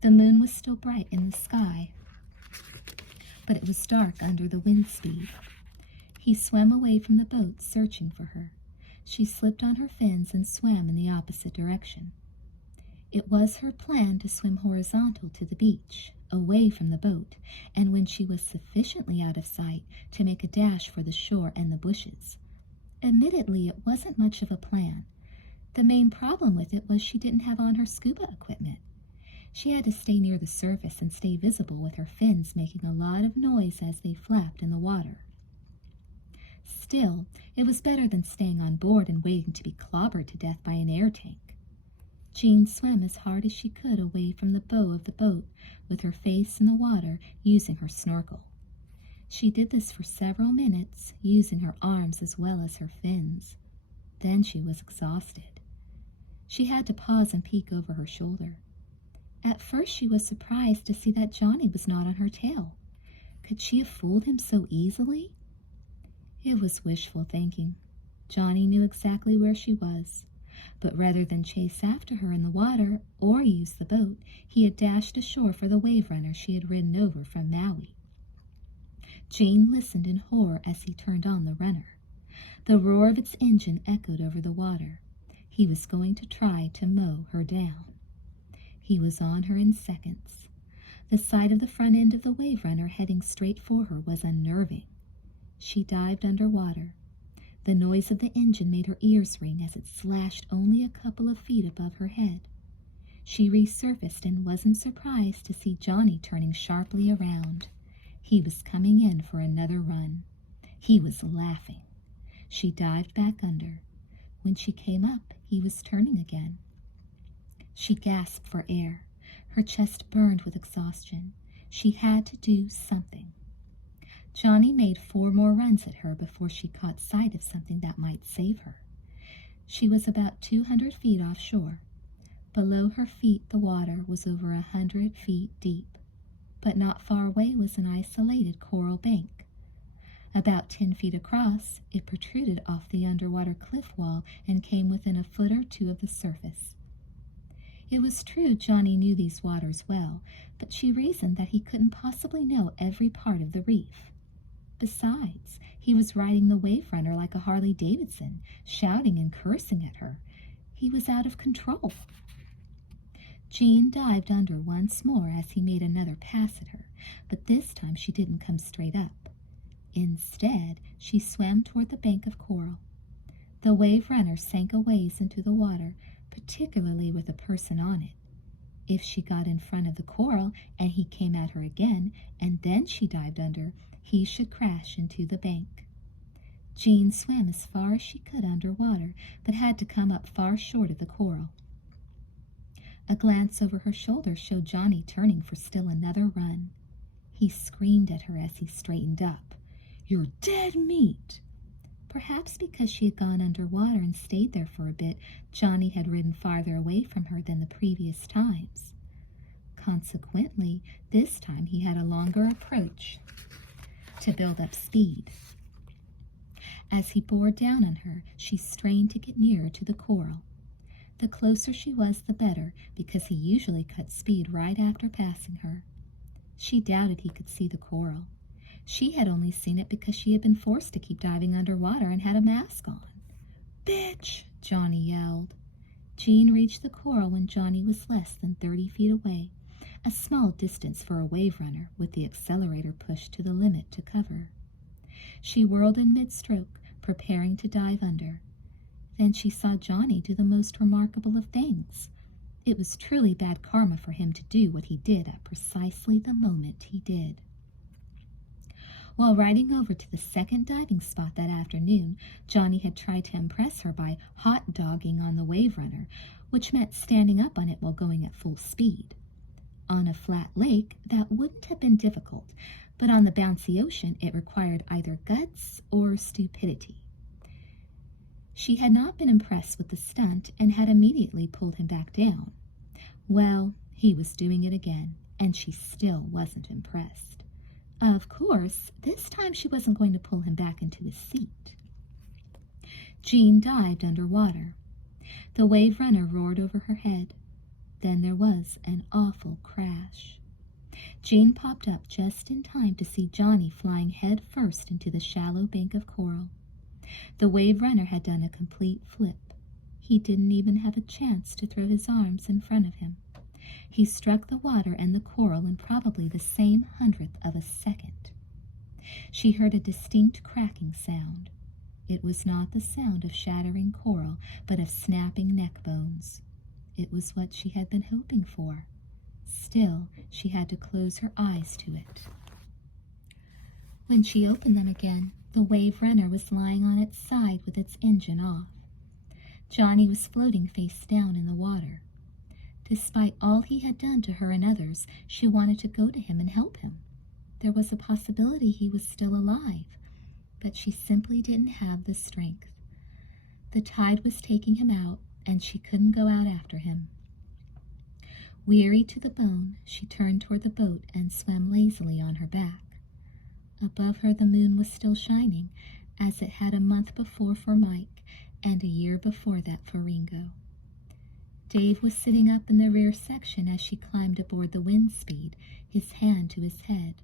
The moon was still bright in the sky, but it was dark under the wind speed. He swam away from the boat, searching for her. She slipped on her fins and swam in the opposite direction. It was her plan to swim horizontal to the beach, away from the boat, and when she was sufficiently out of sight, to make a dash for the shore and the bushes. Admittedly, it wasn't much of a plan. The main problem with it was she didn't have on her scuba equipment. She had to stay near the surface and stay visible with her fins making a lot of noise as they flapped in the water. Still, it was better than staying on board and waiting to be clobbered to death by an air tank. Jean swam as hard as she could away from the bow of the boat, with her face in the water, using her snorkel. She did this for several minutes, using her arms as well as her fins. Then she was exhausted. She had to pause and peek over her shoulder. At first she was surprised to see that Johnny was not on her tail. Could she have fooled him so easily? It was wishful thinking. Johnny knew exactly where she was, but rather than chase after her in the water or use the boat, he had dashed ashore for the wave runner she had ridden over from Maui. Jean listened in horror as he turned on the runner. The roar of its engine echoed over the water. He was going to try to mow her down. He was on her in seconds. The sight of the front end of the wave runner heading straight for her was unnerving. She dived underwater. The noise of the engine made her ears ring as it slashed only a couple of feet above her head. She resurfaced and wasn't surprised to see Johnny turning sharply around. He was coming in for another run. He was laughing. She dived back under. When she came up, he was turning again. She gasped for air. Her chest burned with exhaustion. She had to do something. Johnny made 4 more runs at her before she caught sight of something that might save her. She was about 200 feet offshore. Below her feet the water was over 100 feet deep, but not far away was an isolated coral bank. About 10 feet across, it protruded off the underwater cliff wall and came within a foot or 2 of the surface. It was true Johnny knew these waters well, but she reasoned that he couldn't possibly know every part of the reef. Besides, he was riding the wave runner like a Harley-Davidson, shouting and cursing at her. He was out of control. Jean dived under once more as he made another pass at her, but this time she didn't come straight up. Instead, she swam toward the bank of coral. The wave runner sank a ways into the water, particularly with a person on it. If she got in front of the coral and he came at her again, and then she dived under, he should crash into the bank. Jean swam as far as she could underwater, but had to come up far short of the coral. A glance over her shoulder showed Johnny turning for still another run. He screamed at her as he straightened up. "You're dead meat!" Perhaps because she had gone underwater and stayed there for a bit, Johnny had ridden farther away from her than the previous times. Consequently, this time he had a longer approach to build up speed. As he bore down on her, she strained to get nearer to the coral. The closer she was, the better, because he usually cut speed right after passing her. She doubted he could see the coral. She had only seen it because she had been forced to keep diving underwater and had a mask on. "Bitch!" Johnny yelled. Jean reached the coral when Johnny was less than 30 feet away, a small distance for a wave runner with the accelerator pushed to the limit to cover. She whirled in mid-stroke, preparing to dive under. Then she saw Johnny do the most remarkable of things. It was truly bad karma for him to do what he did at precisely the moment he did. While riding over to the second diving spot that afternoon, Johnny had tried to impress her by hot-dogging on the wave runner, which meant standing up on it while going at full speed. On a flat lake, that wouldn't have been difficult, but on the bouncy ocean, it required either guts or stupidity. She had not been impressed with the stunt and had immediately pulled him back down. Well, he was doing it again, and she still wasn't impressed. Of course, this time she wasn't going to pull him back into his seat. Jean dived underwater. The wave runner roared over her head. Then there was an awful crash. Jean popped up just in time to see Johnny flying head first into the shallow bank of coral. The wave runner had done a complete flip. He didn't even have a chance to throw his arms in front of him. He struck the water and the coral in probably the same hundredth of a second. She heard a distinct cracking sound. It was not the sound of shattering coral, but of snapping neck bones. It was what she had been hoping for. Still, she had to close her eyes to it. When she opened them again, the wave runner was lying on its side with its engine off. Johnny was floating face down in the water. Despite all he had done to her and others, she wanted to go to him and help him. There was a possibility he was still alive, but she simply didn't have the strength. The tide was taking him out, and she couldn't go out after him. Weary to the bone, she turned toward the boat and swam lazily on her back. Above her the moon was still shining, as it had a month before for Mike and a year before that for Ringo. Dave was sitting up in the rear section as she climbed aboard the wind speed, his hand to his head.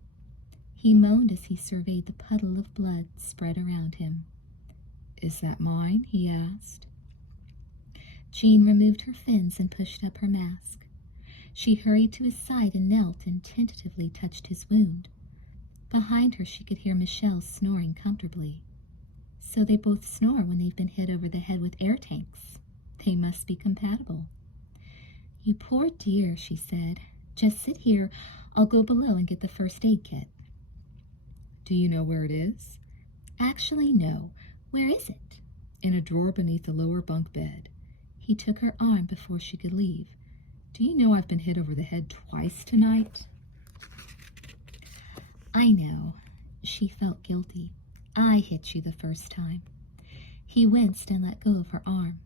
He moaned as he surveyed the puddle of blood spread around him. "Is that mine?" he asked. Jean removed her fins and pushed up her mask. She hurried to his side and knelt and tentatively touched his wound. Behind her she could hear Michelle snoring comfortably. So they both snore when they've been hit over the head with air tanks. They must be compatible. "You poor dear," she said. "Just sit here. I'll go below and get the first aid kit." "Do you know where it is?" "Actually, no. Where is it?" "In a drawer beneath the lower bunk bed." He took her arm before she could leave. "Do you know I've been hit over the head twice tonight?" "I know." She felt guilty. "I hit you the first time." He winced and let go of her arm.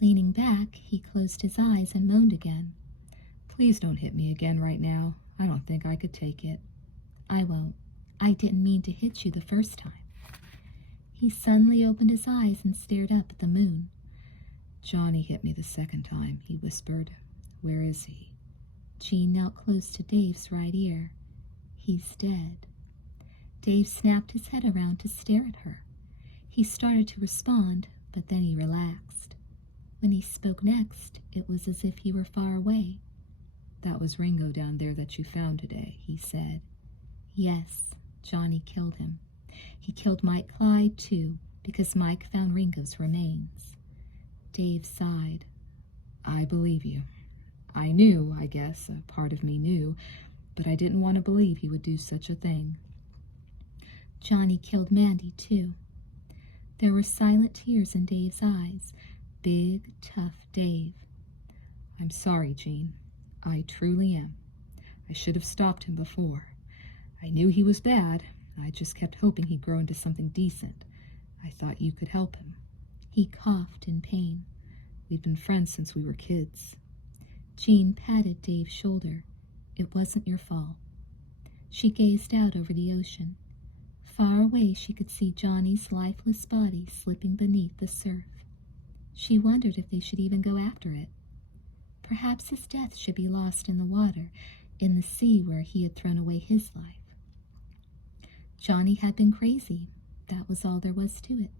Leaning back, he closed his eyes and moaned again. "Please don't hit me again right now. I don't think I could take it." "I won't. I didn't mean to hit you the first time." He suddenly opened his eyes and stared up at the moon. "Johnny hit me the second time," he whispered. "Where is he?" Jean knelt close to Dave's right ear. "He's dead." Dave snapped his head around to stare at her. He started to respond, but then he relaxed. When he spoke next, it was as if he were far away. "That was Ringo down there that you found today," he said. "Yes, Johnny killed him. He killed Mike Clyde, too, because Mike found Ringo's remains." Dave sighed. "I believe you. I knew, I guess, a part of me knew, but I didn't want to believe he would do such a thing." "Johnny killed Mandy, too." There were silent tears in Dave's eyes. Big, tough Dave. "I'm sorry, Jean. I truly am. I should have stopped him before. I knew he was bad. I just kept hoping he'd grow into something decent. I thought you could help him." He coughed in pain. "We've been friends since we were kids." Jean patted Dave's shoulder. "It wasn't your fault." She gazed out over the ocean. Far away she could see Johnny's lifeless body slipping beneath the surf. She wondered if they should even go after it. Perhaps his death should be lost in the water, in the sea where he had thrown away his life. Johnny had been crazy. That was all there was to it.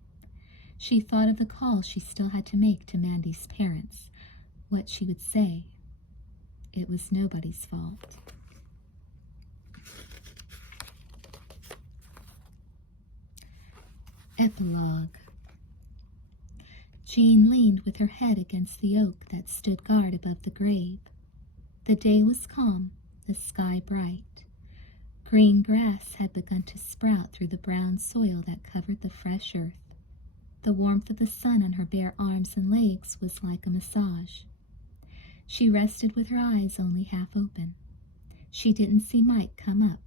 She thought of the call she still had to make to Mandy's parents, what she would say. It was nobody's fault. Epilogue. Jean leaned with her head against the oak that stood guard above the grave. The day was calm, the sky bright. Green grass had begun to sprout through the brown soil that covered the fresh earth. The warmth of the sun on her bare arms and legs was like a massage. She rested with her eyes only half open. She didn't see Mike come up,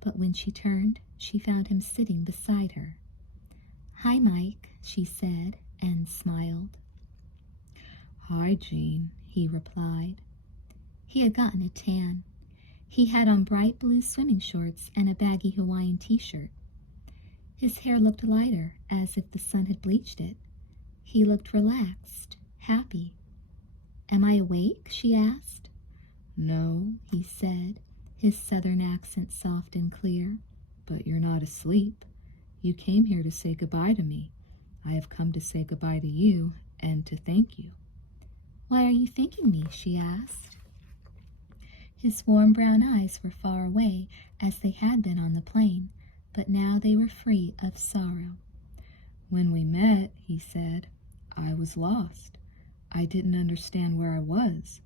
but when she turned, she found him sitting beside her. "Hi, Mike," she said, and smiled. "Hi, Jean," he replied. He had gotten a tan. He had on bright blue swimming shorts and a baggy Hawaiian t-shirt. His hair looked lighter, as if the sun had bleached it. He looked relaxed, happy. "Am I awake?" she asked. "No," he said. his southern accent soft and clear. But you're not asleep. You came here to say goodbye to me. I have come to say goodbye to you and to thank you. Why are you thanking me? She asked. His warm brown eyes were far away, as they had been on the plain, but now they were free of sorrow. When we met, he said, I was lost. I didn't understand where I was.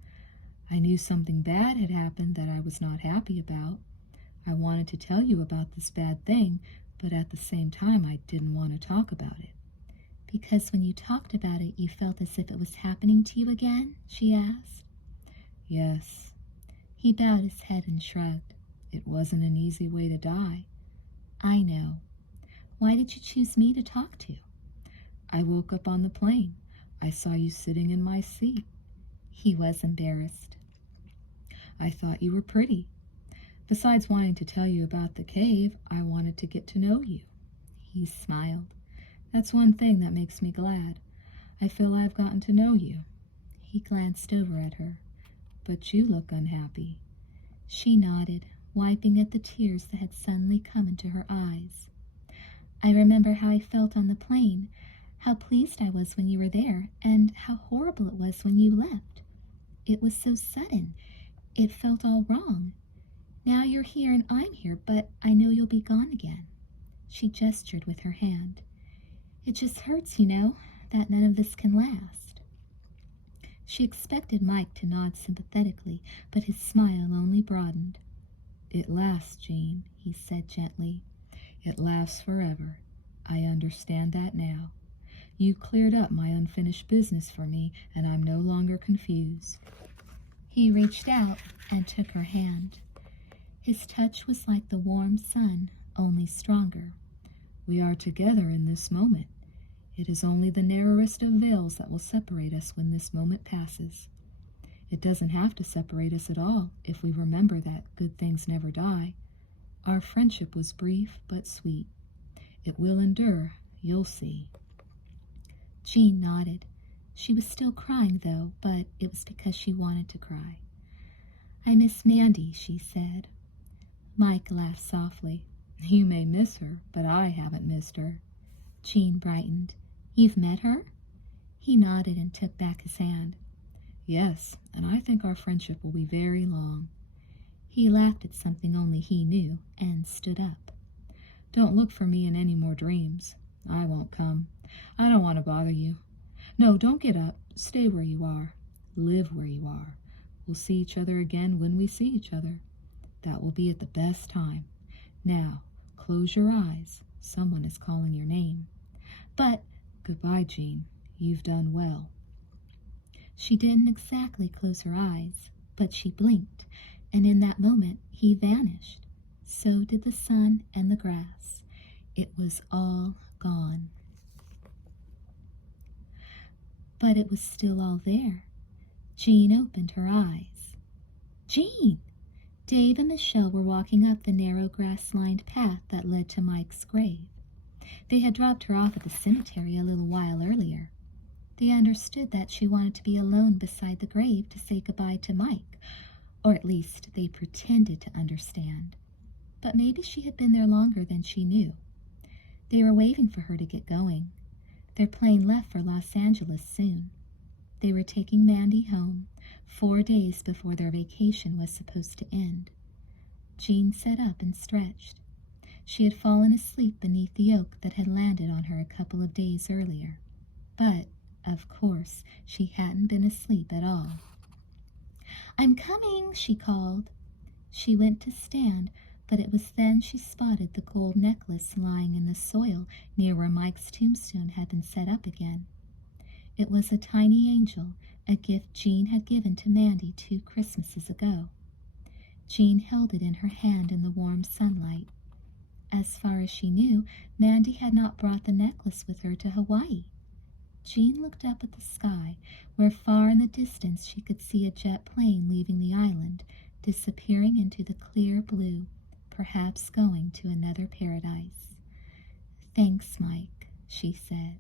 I knew something bad had happened that I was not happy about. I wanted to tell you about this bad thing, but at the same time I didn't want to talk about it. Because when you talked about it, you felt as if it was happening to you again? She asked. Yes. He bowed his head and shrugged. It wasn't an easy way to die. I know. Why did you choose me to talk to? I woke up on the plane. I saw you sitting in my seat. He was embarrassed. I thought you were pretty. Besides wanting to tell you about the cave, I wanted to get to know you. He smiled. That's one thing that makes me glad. I feel I've gotten to know you. He glanced over at her. But you look unhappy. She nodded, wiping at the tears that had suddenly come into her eyes. I remember how I felt on the plane, how pleased I was when you were there, and how horrible it was when you left. It was so sudden. It felt all wrong. Now you're here and I'm here, but I know you'll be gone again. She gestured with her hand. It just hurts, you know, that none of this can last. She expected Mike to nod sympathetically, but his smile only broadened. It lasts, Jean, he said gently. It lasts forever. I understand that now. You cleared up my unfinished business for me, and I'm no longer confused. He reached out and took her hand. His touch was like the warm sun, only stronger. We are together in this moment. It is only the narrowest of veils that will separate us when this moment passes. It doesn't have to separate us at all if we remember that good things never die. Our friendship was brief but sweet. It will endure, you'll see. Jean nodded. She was still crying, though, but it was because she wanted to cry. I miss Mandy, she said. Mike laughed softly. You may miss her, but I haven't missed her. Jean brightened. You've met her? He nodded and took back his hand. Yes, and I think our friendship will be very long. He laughed at something only he knew and stood up. Don't look for me in any more dreams. I won't come. I don't want to bother you. No, don't get up. Stay where you are. Live where you are. We'll see each other again when we see each other. That will be at the best time. Now, close your eyes. Someone is calling your name. But, goodbye, Jean. You've done well. She didn't exactly close her eyes, but she blinked, and in that moment he vanished. So did the sun and the grass. It was all gone. But it was still all there. Jean opened her eyes. Jean! Dave and Michelle were walking up the narrow grass-lined path that led to Mike's grave. They had dropped her off at the cemetery a little while earlier. They understood that she wanted to be alone beside the grave to say goodbye to Mike, or at least they pretended to understand. But maybe she had been there longer than she knew. They were waiting for her to get going. Their plane left for Los Angeles soon. They were taking Mandy home, 4 days before their vacation was supposed to end. Jean sat up and stretched. She had fallen asleep beneath the oak that had landed on her a couple of days earlier. But, of course, she hadn't been asleep at all. I'm coming, she called. She went to stand, but it was then she spotted the gold necklace lying in the soil near where Mike's tombstone had been set up again. It was a tiny angel, a gift Jean had given to Mandy 2 Christmases ago. Jean held it in her hand in the warm sunlight. As far as she knew, Mandy had not brought the necklace with her to Hawaii. Jean looked up at the sky, where far in the distance she could see a jet plane leaving the island, disappearing into the clear blue, perhaps going to another paradise. Thanks, Mike, she said.